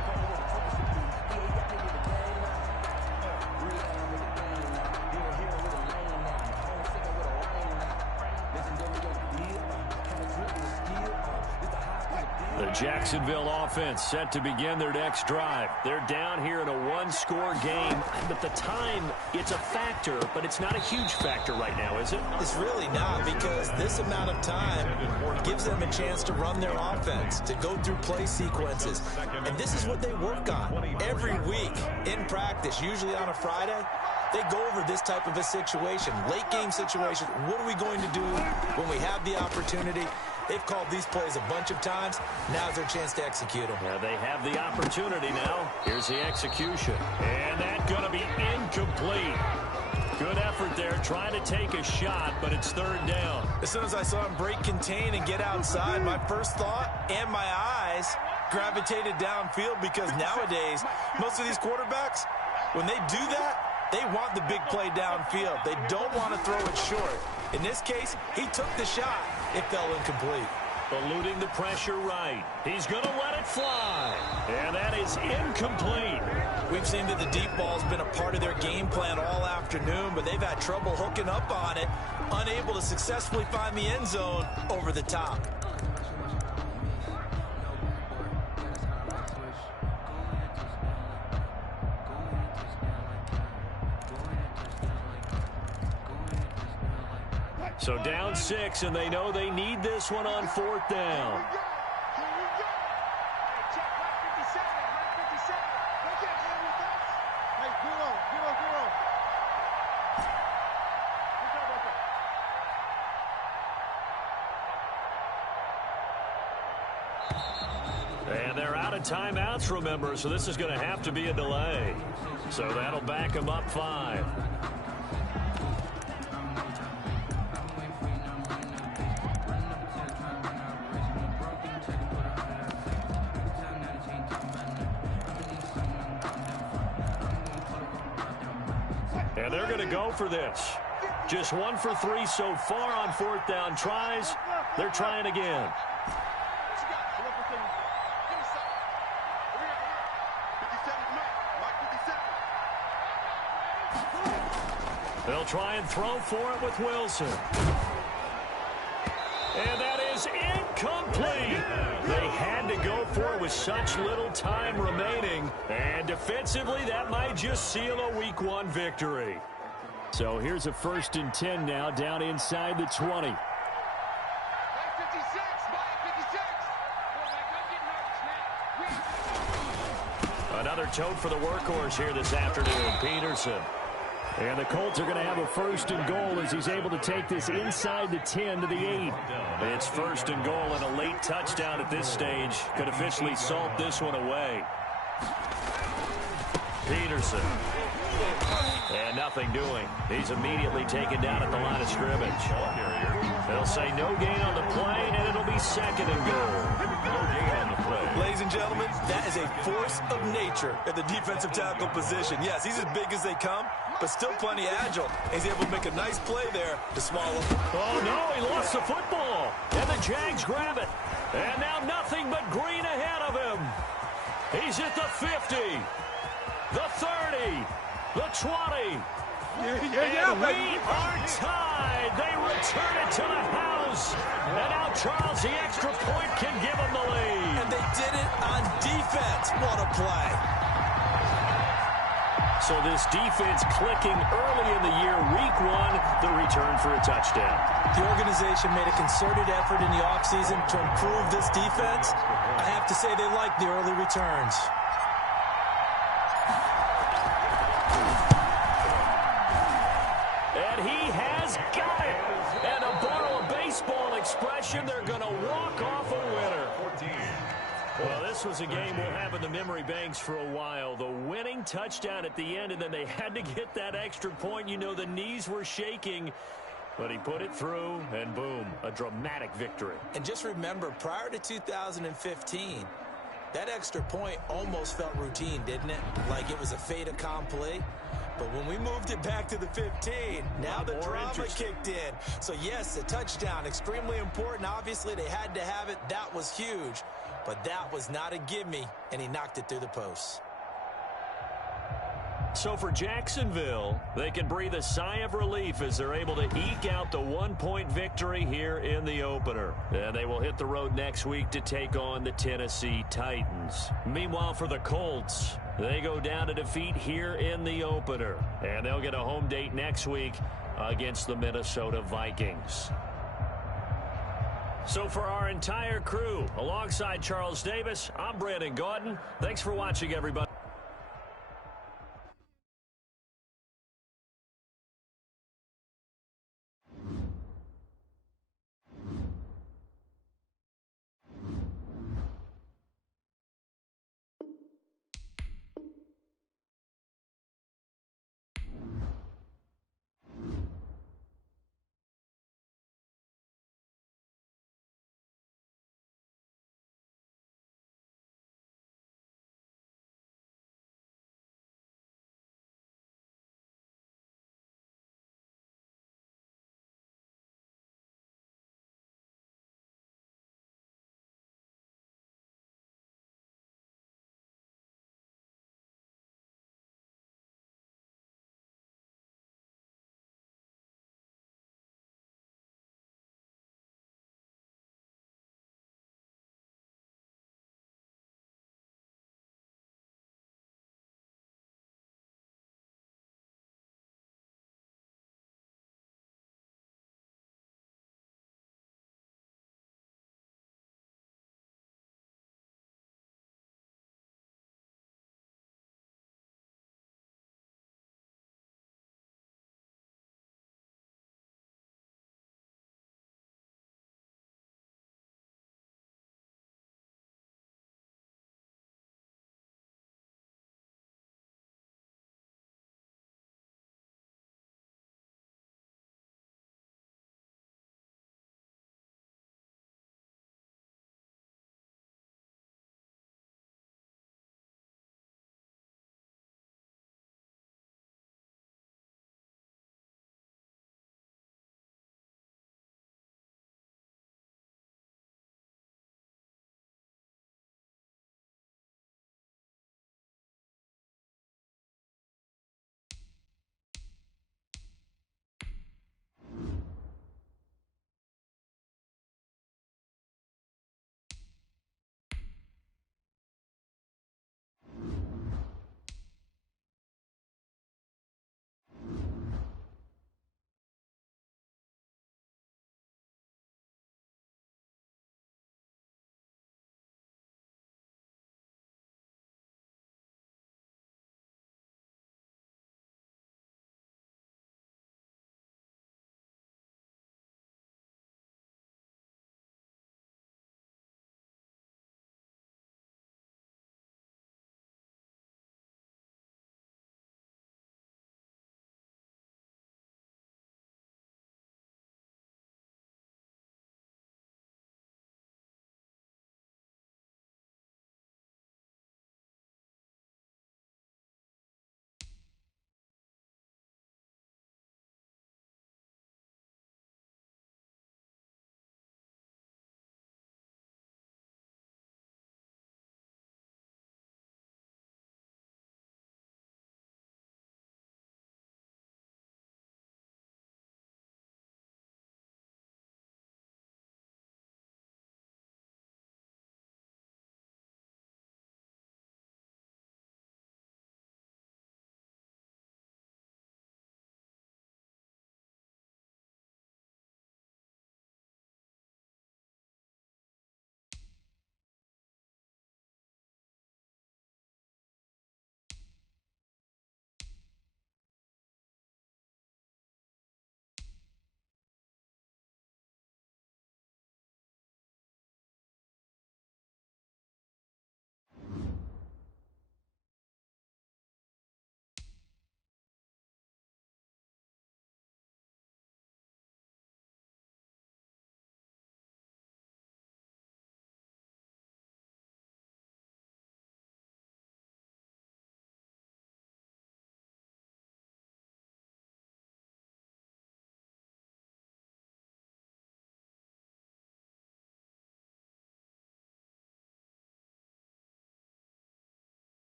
The Jacksonville offense set to begin their next drive. They're down here in a 1-score game. But the time, it's a factor, but it's not a huge factor right now, is it? It's really not, because this amount of time gives them a chance to run their offense, to go through play sequences. And this is what they work on every week in practice, usually on a Friday. They go over this type of a situation, late game situation. What are we going to do when we have the opportunity? They've called these plays a bunch of times. Now's their chance to execute them. Yeah, they have the opportunity now. Here's the execution. And that's going to be incomplete. Good effort there, trying to take a shot, but it's 3rd down. As soon as I saw him break contain and get outside, my first thought and my eyes gravitated downfield, because nowadays, most of these quarterbacks, when they do that, they want the big play downfield. They don't want to throw it short. In this case, he took the shot. It fell incomplete. Eluding the pressure right. He's going to let it fly. And that is incomplete. We've seen that the deep ball's been a part of their game plan all afternoon, but they've had trouble hooking up on it, unable to successfully find the end zone over the top. So down 6, and they know they need this one on 4th down. And they're out of timeouts, remember, so this is going to have to be a delay. So that'll back them up 5. And they're going to go for this. Just 1 for 3 so far on 4th down tries. They're trying again. They'll try and throw for it with Wilson. And that is incomplete. They had to go for it with such little time remaining. And defensively, that might just seal a Week 1 victory. So here's a 1st and 10 now, down inside the 20. Another tote for the workhorse here this afternoon, Peterson. And the Colts are going to have a 1st and goal as he's able to take this inside the 10 to the 8. It's 1st and goal and a late touchdown at this stage could officially salt this one away. Peterson. And nothing doing. He's immediately taken down at the line of scrimmage. They'll say no gain on the play, and it'll be 2nd and goal. No gain on the play. Ladies and gentlemen, that is a force of nature at the defensive tackle position. Yes, he's as big as they come, but still plenty agile. He's able to make a nice play there to swallow. Oh, no, he lost the football. And the Jags grab it. And now nothing but green ahead of him. He's at the 50, the 30, the 20. And we are tied. They return it to the house. And now Charles, the extra point, can give them the lead. And they did it on defense. What a play. So this defense clicking early in the year, Week 1, the return for a touchdown. The organization made a concerted effort in the offseason to improve this defense. I have to say they like the early returns. And he has got it. And to borrow a baseball expression, they're going to walk off a winner. 14. Well, this was a game we'll have in the memory banks for a while. The winning touchdown at the end, and then they had to get that extra point. You know, the knees were shaking, but he put it through, and boom, a dramatic victory. And just remember, prior to 2015, that extra point almost felt routine, didn't it? Like it was a fait accompli. But when we moved it back to the 15, now the drama kicked in. So, yes, a touchdown, extremely important. Obviously, they had to have it. That was huge. But that was not a gimme, and he knocked it through the post. So for Jacksonville, they can breathe a sigh of relief as they're able to eke out the 1-point victory here in the opener. And they will hit the road next week to take on the Tennessee Titans. Meanwhile, for the Colts, they go down to defeat here in the opener. And they'll get a home date next week against the Minnesota Vikings. So for our entire crew, alongside Charles Davis, I'm Brandon Gaudin. Thanks for watching, everybody.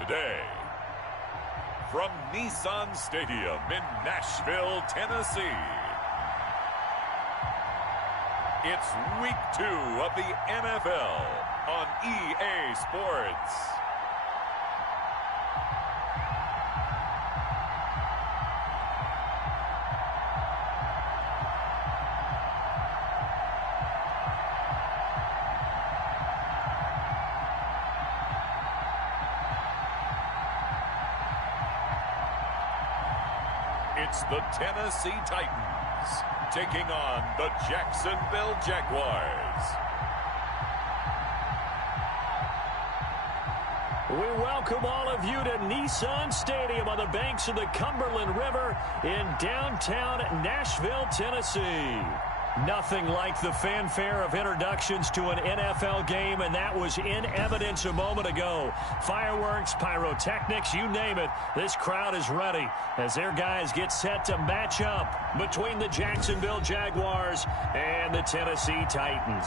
today. From Nissan Stadium in Nashville, Tennessee, it's Week 2 of the NFL on EA Sports. It's the Tennessee Titans taking on the Jacksonville Jaguars. We welcome all of you to Nissan Stadium on the banks of the Cumberland River in downtown Nashville, Tennessee. Nothing like the fanfare of introductions to an NFL game, and that was in evidence a moment ago. Fireworks, pyrotechnics, you name it. This crowd is ready as their guys get set to match up between the Jacksonville Jaguars and the Tennessee Titans.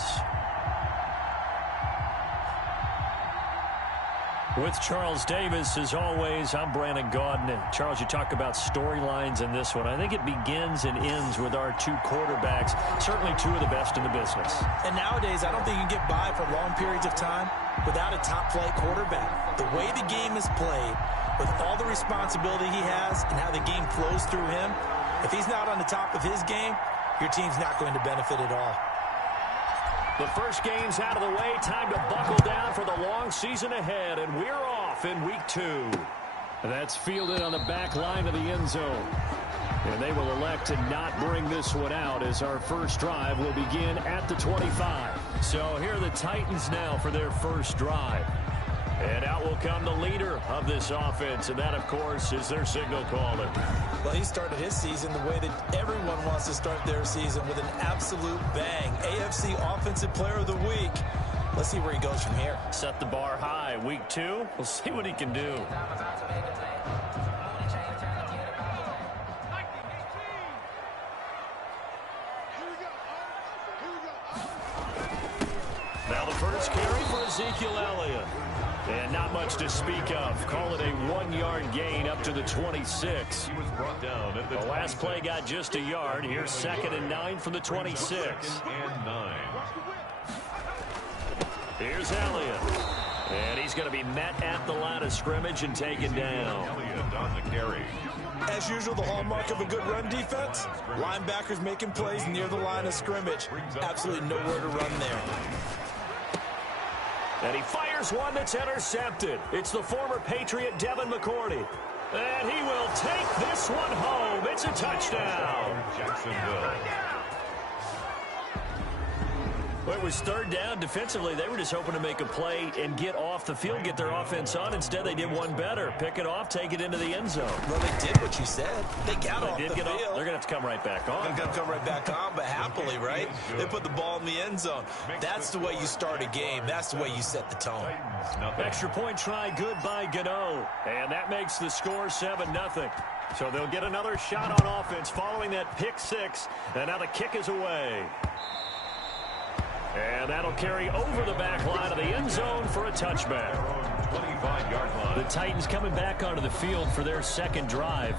With Charles Davis, as always, I'm Brandon Gaudin. Charles, you talk about storylines in this one. I think it begins and ends with our two quarterbacks, certainly two of the best in the business. And nowadays, I don't think you can get by for long periods of time without a top-flight quarterback. The way the game is played, with all the responsibility he has and how the game flows through him, if he's not on the top of his game, your team's not going to benefit at all. The first game's out of the way. Time to buckle down for the long season ahead, and we're off in Week 2. That's fielded on the back line of the end zone. And they will elect to not bring this one out as our first drive will begin at the 25. So here are the Titans now for their first drive. And out will come the leader of this offense, and that, of course, is their signal caller. Well, he started his season the way that everyone wants to start their season, with an absolute bang. AFC Offensive Player of the Week. Let's see where he goes from here. Set the bar high. Week 2, we'll see what he can do. Now the first carry for Ezekiel Elliott. And not much to speak of. Call it a 1-yard gain up to the 26. He was brought down at the last play got just a yard. Here's 2nd and 9 from the 26. 2nd and 9. Here's Elliott. And he's going to be met at the line of scrimmage and taken down. Elliott on the carry. As usual, the hallmark of a good run defense, linebackers making plays near the line of scrimmage. Absolutely nowhere to run there. And he fires one that's intercepted. It's the former Patriot Devin McCourty. And he will take this one home. It's a touchdown. Jacksonville. Well, it was 3rd down. Defensively, they were just hoping to make a play and get off the field, get their offense on. Instead, they did one better. Pick it off, take it into the end zone. Well, they did what you said. They got off the field. They're going to have to come right back on. They're going to come right back on, but happily, right? They put the ball in the end zone. That's the way you start a game. That's the way you set the tone. Extra point try good by Gano. And that makes the score 7-0. So they'll get another shot on offense following that pick 6. And now the kick is away. And that'll carry over the back line of the end zone for a touchback. 25-yard line. The Titans coming back onto the field for their second drive.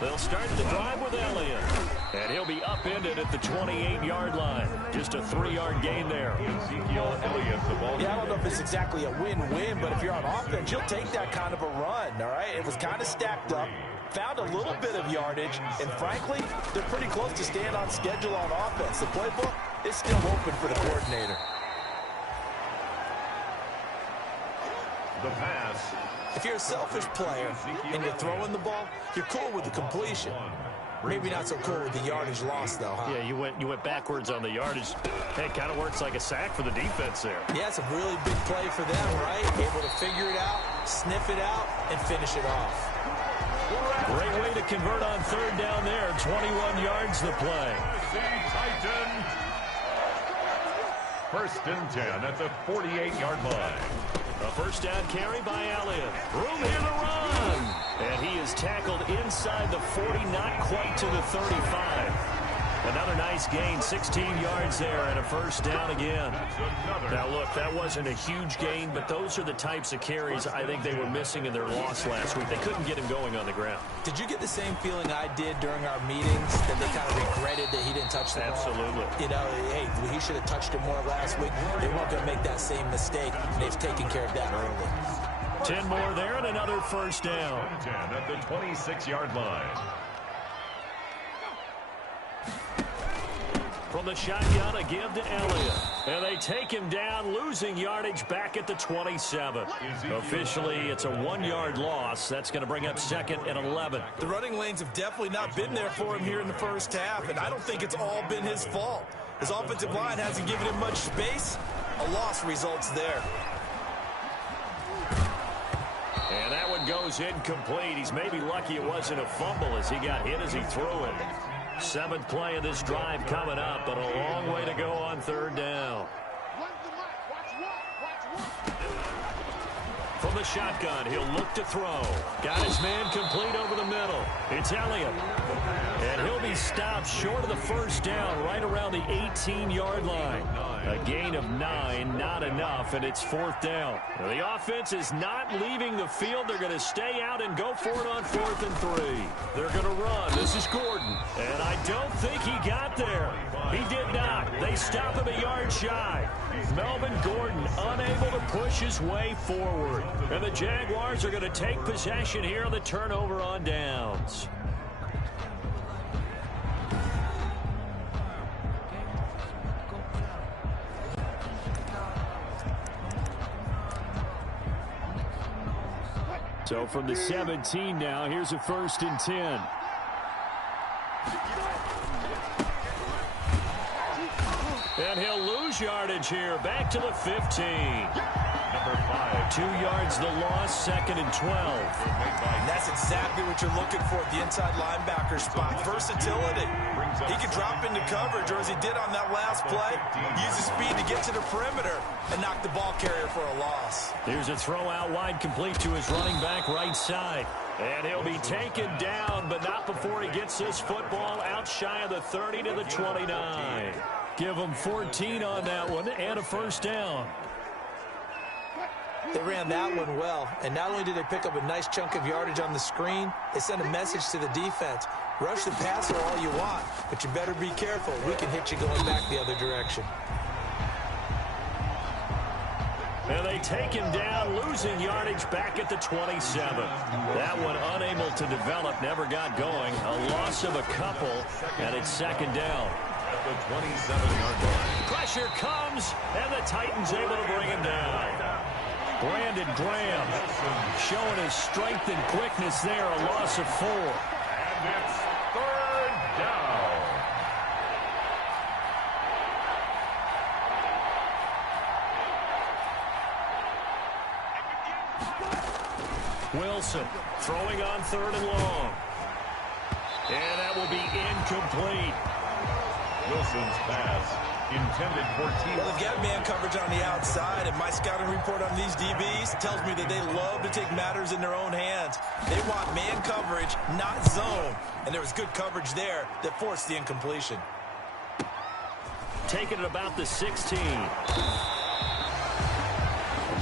They'll start the drive with Elliott. And he'll be upended at the 28-yard line. Just a 3-yard gain there. Ezekiel Elliott, the ball. Yeah, I don't know if it's exactly a win-win, but if you're on offense, you'll take that kind of a run, all right? It was kind of stacked up, found a little bit of yardage, and frankly, they're pretty close to staying on schedule on offense. The playbook is still open for the coordinator. The pass. If you're a selfish player and you're throwing the ball, you're cool with the completion. Maybe not so cool with the yardage loss, though, huh? Yeah, you went backwards on the yardage. Hey, it kind of works like a sack for the defense there. Yeah, it's a really big play for them, right? Able to figure it out, sniff it out, and finish it off. Great way to convert on 3rd down there. 21 yards the play. First and 10 at the 48-yard line. A first down carry by Elliott. Room here to run. And he is tackled inside the 40, not quite to the 35. Another nice gain, 16 yards there, and a first down again. Now, look, that wasn't a huge gain, but those are the types of carries I think they were missing in their loss last week. They couldn't get him going on the ground. Did you get the same feeling I did during our meetings, that they kind of regretted that he didn't touch the ball? Absolutely. You know, hey, he should have touched it more last week. They weren't going to make that same mistake, and they've taken care of that early. 10 more there and another first down. 10 at the 26-yard line. From the shotgun, a give to Elliott. And they take him down, losing yardage back at the 27. Officially, it's a 1-yard loss. That's going to bring up 2nd and 11. The running lanes have definitely not been there for him here in the first half, and I don't think it's all been his fault. His offensive line hasn't given him much space. A loss results there. And that one goes incomplete. He's maybe lucky it wasn't a fumble as he got hit as he threw it. 7th play of this drive coming up, but a long way to go on 3rd down. From the shotgun, he'll look to throw. Got his man complete over the middle. It's Elliott. And he'll be stopped short of the first down right around the 18-yard line. A gain of 9, not enough, and it's 4th down. The offense is not leaving the field. They're going to stay out and go for it on 4th and 3. They're going to run. This is Gordon. And I don't think he got there. He did not. They stop him a yard shy. Melvin Gordon unable to push his way forward. And the Jaguars are going to take possession here on the turnover on downs. So from the 17 now, here's a 1st and 10. And he'll lose yardage here. Back to the 15. Number 5. 2 yards the loss, 2nd and 12. And that's exactly what you're looking for at the inside linebacker spot. Versatility. He can drop into coverage, or as he did on that last play, use his speed to get to the perimeter and knock the ball carrier for a loss. Here's a throw out wide, complete to his running back right side. And he'll be taken down, but not before he gets this football out shy of the 30 to the 29. Give him 14 on that one and a first down. They ran that one well, and not only did they pick up a nice chunk of yardage on the screen, they sent a message to the defense. Rush the passer all you want, but you better be careful. We can hit you going back the other direction. And they take him down, losing yardage back at the 27. That one unable to develop, never got going. A loss of a couple, and it's 2nd down. At the 27-yard line. Pressure comes, and the Titans able to bring him down. Brandon Graham showing his strength and quickness there, a loss of 4. And it's 3rd down. Wilson throwing on 3rd and long. And that will be incomplete. Wilson's pass intended for T. Well, they've got man coverage on the outside, and my scouting report on these DBs tells me that they love to take matters in their own hands. They want man coverage, not zone. And there was good coverage there that forced the incompletion. Taking it about the 16.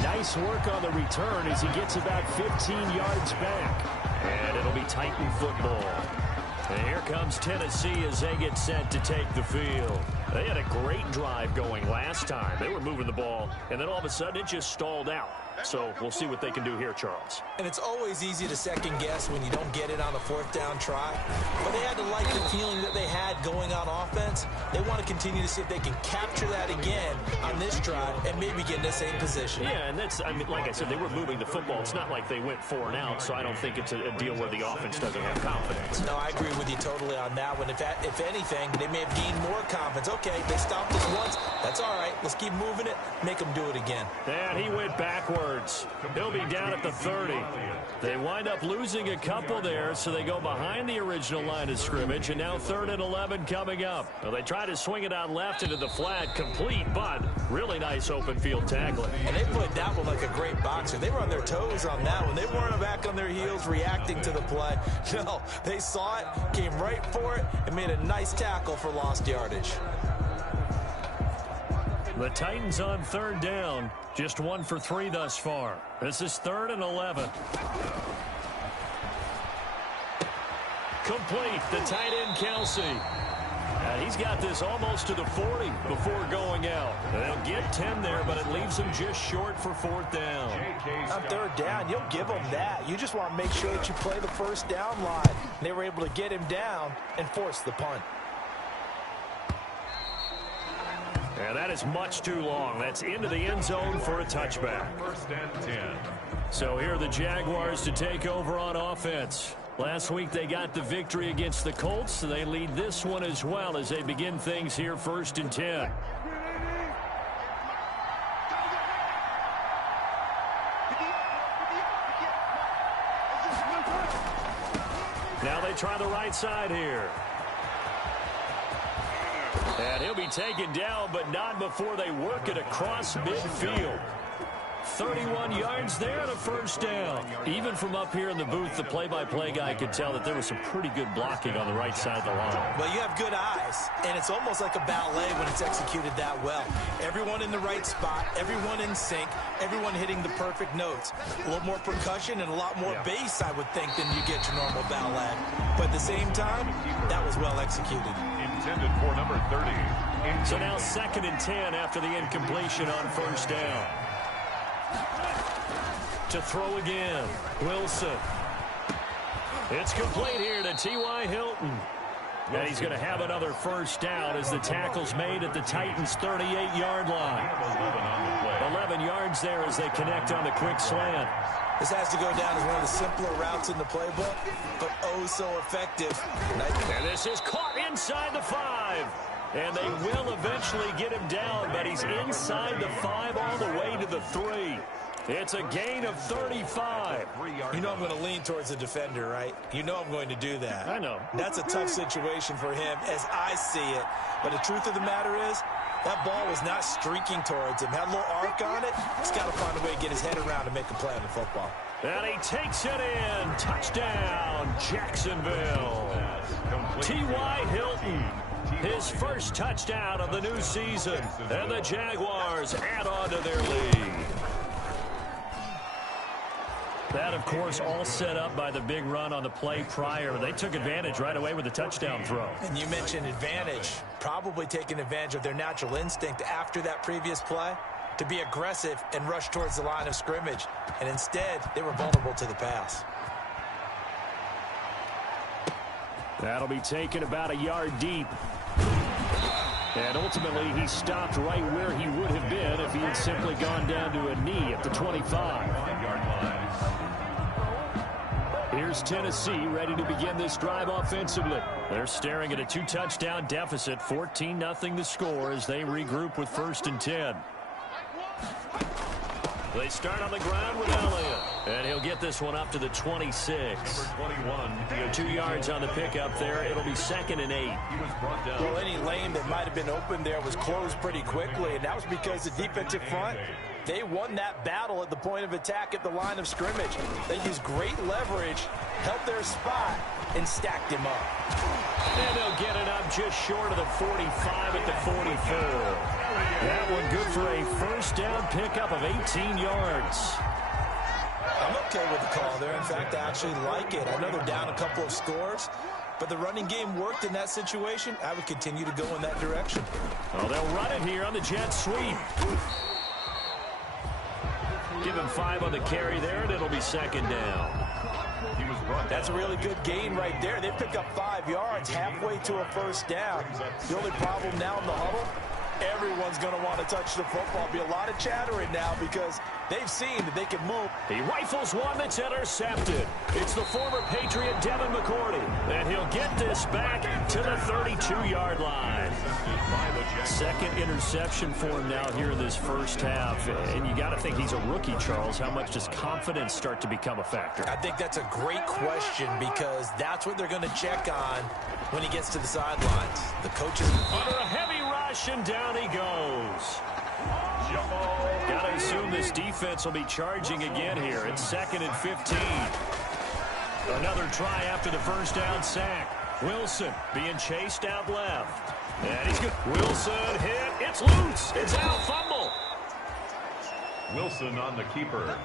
Nice work on the return as he gets about 15 yards back. And it'll be Titan football. And here comes Tennessee as they get set to take the field. They had a great drive going last time. They were moving the ball, and then all of a sudden it just stalled out. So we'll see what they can do here, Charles. And it's always easy to second guess when you don't get it on a 4th down try. But they had to like the feeling that they had going on offense. They want to continue to see if they can capture that again on this drive and maybe get in the same position. Yeah, and that's, I mean, like I said, they were moving the football. It's not like they went 4 and out, so I don't think it's a deal where the offense doesn't have confidence. No, I agree with you totally on that one. If anything, they may have gained more confidence. Okay, they stopped us once. That's all right. Let's keep moving it, make them do it again. And he went backwards. He'll be down at the 30. They wind up losing a couple there, so they go behind the original line of scrimmage, and now 3rd and 11 coming up. Well, they try to swing it out left into the flat, complete, but really nice open field tackling. And they played that one like a great boxer. They were on their toes on that one. They weren't back on their heels reacting to the play. No, they saw it, came right for it, and made a nice tackle for lost yardage. The Titans on 3rd down, just 1 for 3 thus far. This is 3rd and 11. Complete, the tight end Kelsey. And he's got this almost to the 40 before going out. They'll get 10 there, but it leaves them just short for 4th down. On 3rd down, you'll give them that. You just want to make sure that you play the first down line. And they were able to get him down and force the punt. And that is much too long. That's into the end zone for a touchback. 1st and 10. So here are the Jaguars to take over on offense. Last week they got the victory against the Colts, so they lead this one as well as they begin things here 1st and 10. Now they try the right side here. And he'll be taken down, but not before they work it across midfield. 31 yards there and a 1st down. Even from up here in the booth, the play-by-play guy could tell that there was some pretty good blocking on the right side of the line. Well, you have good eyes, and it's almost like a ballet when it's executed that well. Everyone in the right spot, everyone in sync, everyone hitting the perfect notes. A little more percussion and a lot more bass, I would think, than you get your normal ballet. But at the same time, that was well executed. Intended for number 30. So now 2nd and 10 after the incompletion on 1st down. To throw again, Wilson. It's complete here to T.Y. Hilton. And he's going to have another 1st down as the tackle's made at the Titans' 38-yard line. 11 yards there as they connect on the quick slant. This has to go down as one of the simpler routes in the playbook, but oh so effective. And this is caught inside the 5. And they will eventually get him down, but he's inside the 5 all the way to the 3. It's a gain of 35. You know I'm going to lean towards the defender, right? You know I'm going to do that. I know. That's a tough situation for him as I see it. But the truth of the matter is, that ball was not streaking towards him. Had a little arc on it. He's got to find a way to get his head around and make a play on the football. And he takes it in. Touchdown, Jacksonville. T.Y. Hilton. His 1st touchdown of the new season. And the Jaguars add on to their lead. That, of course, all set up by the big run on the play prior. They took advantage right away with the touchdown throw. And you mentioned advantage. Probably taking advantage of their natural instinct after that previous play to be aggressive and rush towards the line of scrimmage. And instead, they were vulnerable to the pass. That'll be taken about a yard deep. And ultimately, he stopped right where he would have been if he had simply gone down to a knee at the 25-yard line. Here's Tennessee ready to begin this drive offensively. They're staring at a 2-touchdown deficit, 14-0 the score as they regroup with 1st and 10. They start on the ground with Elliott. And he'll get this one up to the 26. 21. 2 yards on the pickup there. It'll be 2nd and 8. He was brought down. Well, any lane that might have been open there was closed pretty quickly, and that was because the defensive front, they won that battle at the point of attack at the line of scrimmage. They used great leverage, held their spot, and stacked him up. And they'll get it up just short of the 45 at the 44. That one good for a 1st down pickup of 18 yards. I'm okay with the call there. In fact, I actually like it. I know they're down a couple of scores, but the running game worked in that situation. I would continue to go in that direction. Oh, they'll run it here on the jet sweep. Give him 5 on the carry there, and it'll be 2nd down. That's a really good gain right there. They pick up 5 yards halfway to a 1st down. The only problem now in the huddle, everyone's going to want to touch the football. Be a lot of chattering now because they've seen that they can move. He rifles one that's intercepted. It's the former Patriot Devin McCourty, and he'll get this back to the 32-yard line. By the Second interception for him now here in this first half. And you got to think he's a rookie, Charles. How much does confidence start to become a factor? I think that's a great question because that's what they're going to check on when he gets to the sidelines. The coaches under a heavy rush, and down he goes. Got to assume this defense will be charging again here. It's 2nd and 15. Another try after the first down sack. Wilson being chased out left. And he's good. Wilson hit. It's loose. It's out. Fumble. Wilson on the keeper.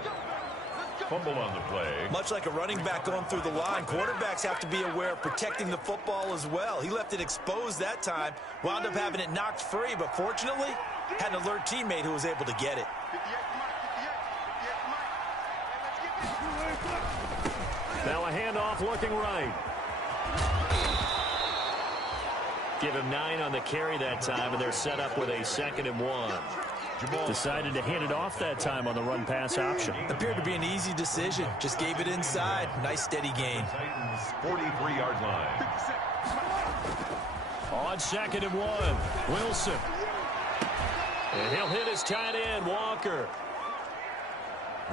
Fumble on the play. Much like a running back going through the line, quarterbacks have to be aware of protecting the football as well. He left it exposed that time, wound up having it knocked free, but fortunately, had an alert teammate who was able to get it. Now a handoff looking right. Give him 9 on the carry that time, and they're set up with a 2nd and 1. Decided to hand it off that time on the run-pass option. Appeared to be an easy decision. Just gave it inside. Nice steady gain. Titans 43-yard line. On 2nd and 1, Wilson. And he'll hit his tight end, Walker.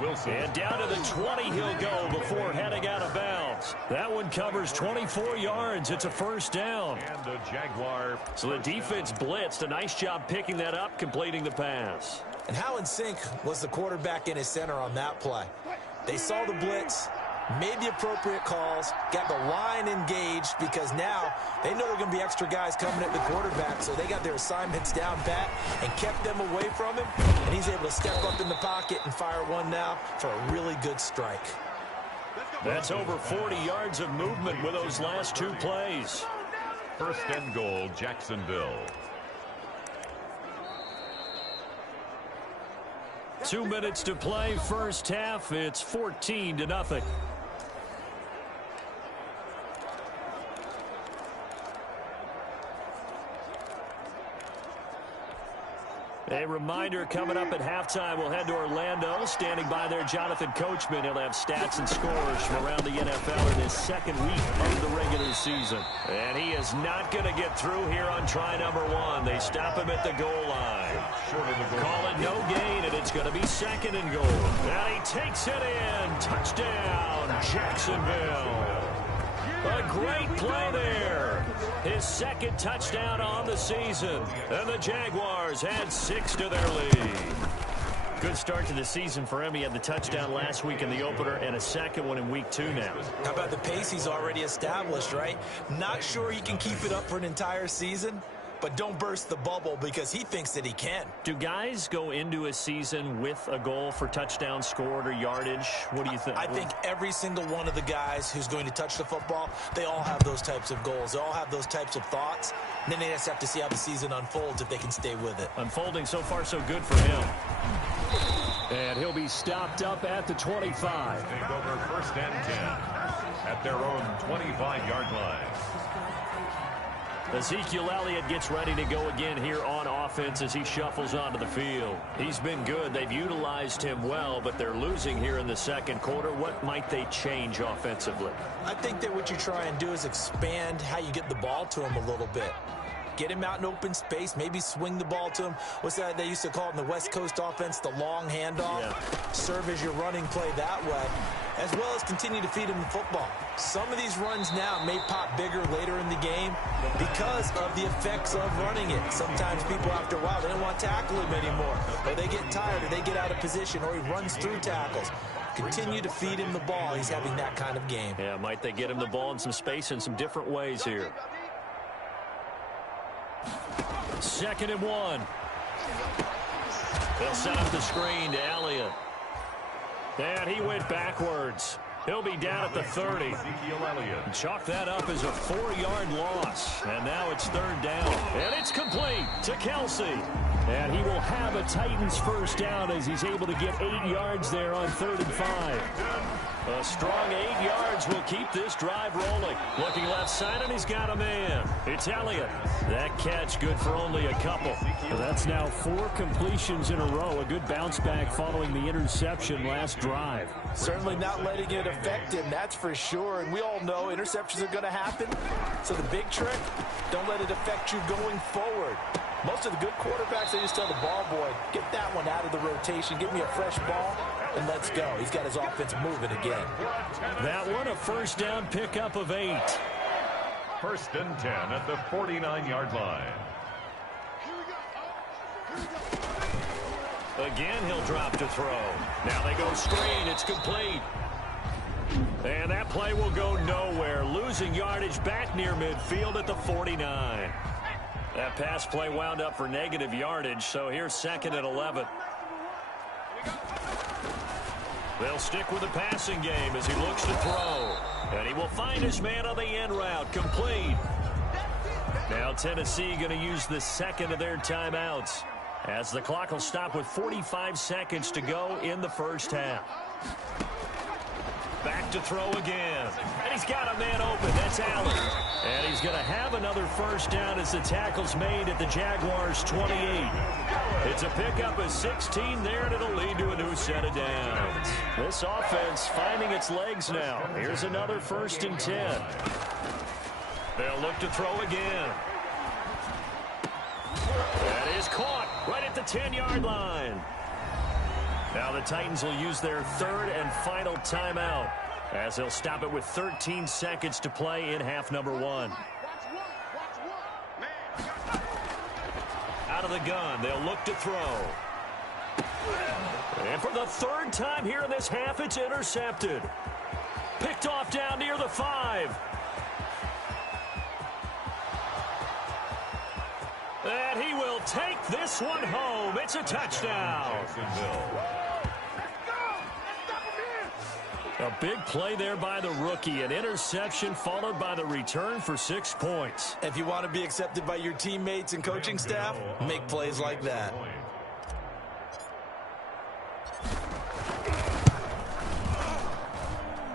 Wilson. And down to the 20 he'll go before heading out of bounds. That one covers 24 yards. It's a first down. And the Jaguar. So the defense blitzed. A nice job picking that up, completing the pass. And how in sync was the quarterback and his center on that play? They saw the blitz, made the appropriate calls, got the line engaged because now they know there are going to be extra guys coming at the quarterback, so they got their assignments down pat and kept them away from him, and he's able to step up in the pocket and fire one now for a really good strike. That's over 40 yards of movement with those last 2 plays. First and goal, Jacksonville. 2 minutes to play, first half. It's 14-0. A reminder, coming up at halftime, we'll head to Orlando. Standing by there, Jonathan Coachman. He'll have stats and scores from around the NFL in his 2nd week of the regular season. And he is not going to get through here on try number 1. They stop him at the goal line. Call it no gain, and it's going to be 2nd and goal. And he takes it in. Touchdown, Jacksonville. A great play there. His 2nd touchdown on the season. And the Jaguars had 6 to their lead. Good start to the season for him. He had the touchdown last week in the opener and a 2nd one in week 2 now. How about the pace he's already established, right? Not sure he can keep it up for an entire season, but don't burst the bubble because he thinks that he can. Do guys go into a season with a goal for touchdowns scored or yardage? What do you think? I think every single one of the guys who's going to touch the football, they all have those types of goals. They all have those types of thoughts. And then they just have to see how the season unfolds if they can stay with it. Unfolding so far so good for him. And he'll be stopped up at the 25. Take over 1st and 10 at their own 25-yard line. Ezekiel Elliott gets ready to go again here on offense as he shuffles onto the field. He's been good. They've utilized him well, but they're losing here in the 2nd quarter. What might they change offensively? I think that what you try and do is expand how you get the ball to him a little bit. Get him out in open space, maybe swing the ball to him. What's that they used to call it in the West Coast offense, the long handoff? Yeah. Serve as your running play that way, as well as continue to feed him the football. Some of these runs now may pop bigger later in the game because of the effects of running it. Sometimes people, after a while, they don't want to tackle him anymore, or they get tired, or they get out of position, or he runs through tackles. Continue to feed him the ball. He's having that kind of game. Yeah, might they get him the ball in some space in some different ways here. 2nd and 1. They'll set up the screen to Elliott. And he went backwards. He'll be down at the 30. Ezekiel Elliott. Chalk that up as a 4-yard loss. And now it's 3rd down. And it's complete to Kelsey. And he will have a Titans first down as he's able to get 8 yards there on 3rd and 5. A strong 8 yards will keep this drive rolling. Looking left side, and he's got a man. It's Elliott. That catch good for only a couple. Well, that's now 4 completions in a row. A good bounce back following the interception last drive. Certainly not letting it affect him, that's for sure. And we all know interceptions are going to happen. So the big trick, don't let it affect you going forward. Most of the good quarterbacks, they just tell the ball boy, get that one out of the rotation, give me a fresh ball, and let's go. He's got his offense moving again. That one a first down pickup of 8. 1st and 10 at the 49-yard line. Again, he'll drop to throw. Now they go screen. It's complete. And that play will go nowhere. Losing yardage back near midfield at the 49. That pass play wound up for negative yardage, so here's 2nd and 11. They'll stick with the passing game as he looks to throw. And he will find his man on the end route. Complete. Now Tennessee going to use the 2nd of their timeouts, as the clock will stop with 45 seconds to go in the first half. Back to throw again. And he's got a man open. That's Allen. And he's going to have another first down as the tackle's made at the Jaguars' 28. It's a pickup of 16 there, and it'll lead to a new set of downs. This offense finding its legs now. Here's another 1st and 10. They'll look to throw again. That is caught right at the 10-yard line. Now the Titans will use their 3rd and final timeout, as they'll stop it with 13 seconds to play in half number 1. Out of the gun, they'll look to throw. And for the 3rd time here in this half, it's intercepted. Picked off down near the 5. And he will take this one home. It's a touchdown. A big play there by the rookie. An interception followed by the return for 6 points. If you want to be accepted by your teammates and coaching staff, make plays like that.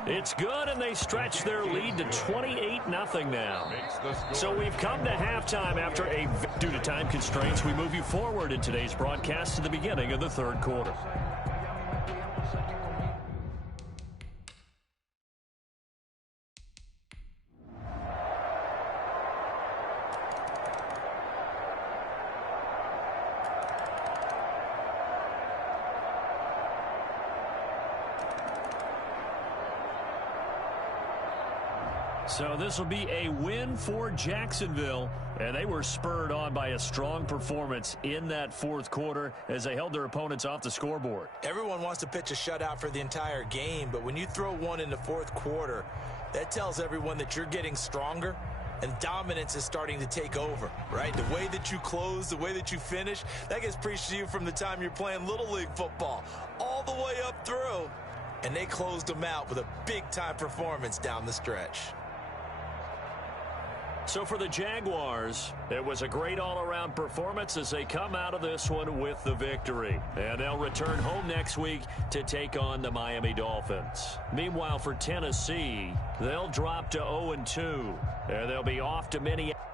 It's good, and they stretch their lead to 28-0 now. So we've come to halftime after due to time constraints, we move you forward in today's broadcast to the beginning of the 3rd quarter. So this will be a win for Jacksonville, and they were spurred on by a strong performance in that 4th quarter as they held their opponents off the scoreboard. Everyone wants to pitch a shutout for the entire game, but when you throw one in the 4th quarter, that tells everyone that you're getting stronger and dominance is starting to take over, right? The way that you close, the way that you finish, that gets preached to you from the time you're playing Little League football all the way up through, and they closed them out with a big-time performance down the stretch. So for the Jaguars, it was a great all-around performance as they come out of this one with the victory. And they'll return home next week to take on the Miami Dolphins. Meanwhile, for Tennessee, they'll drop to 0-2, and they'll be off to Minneapolis.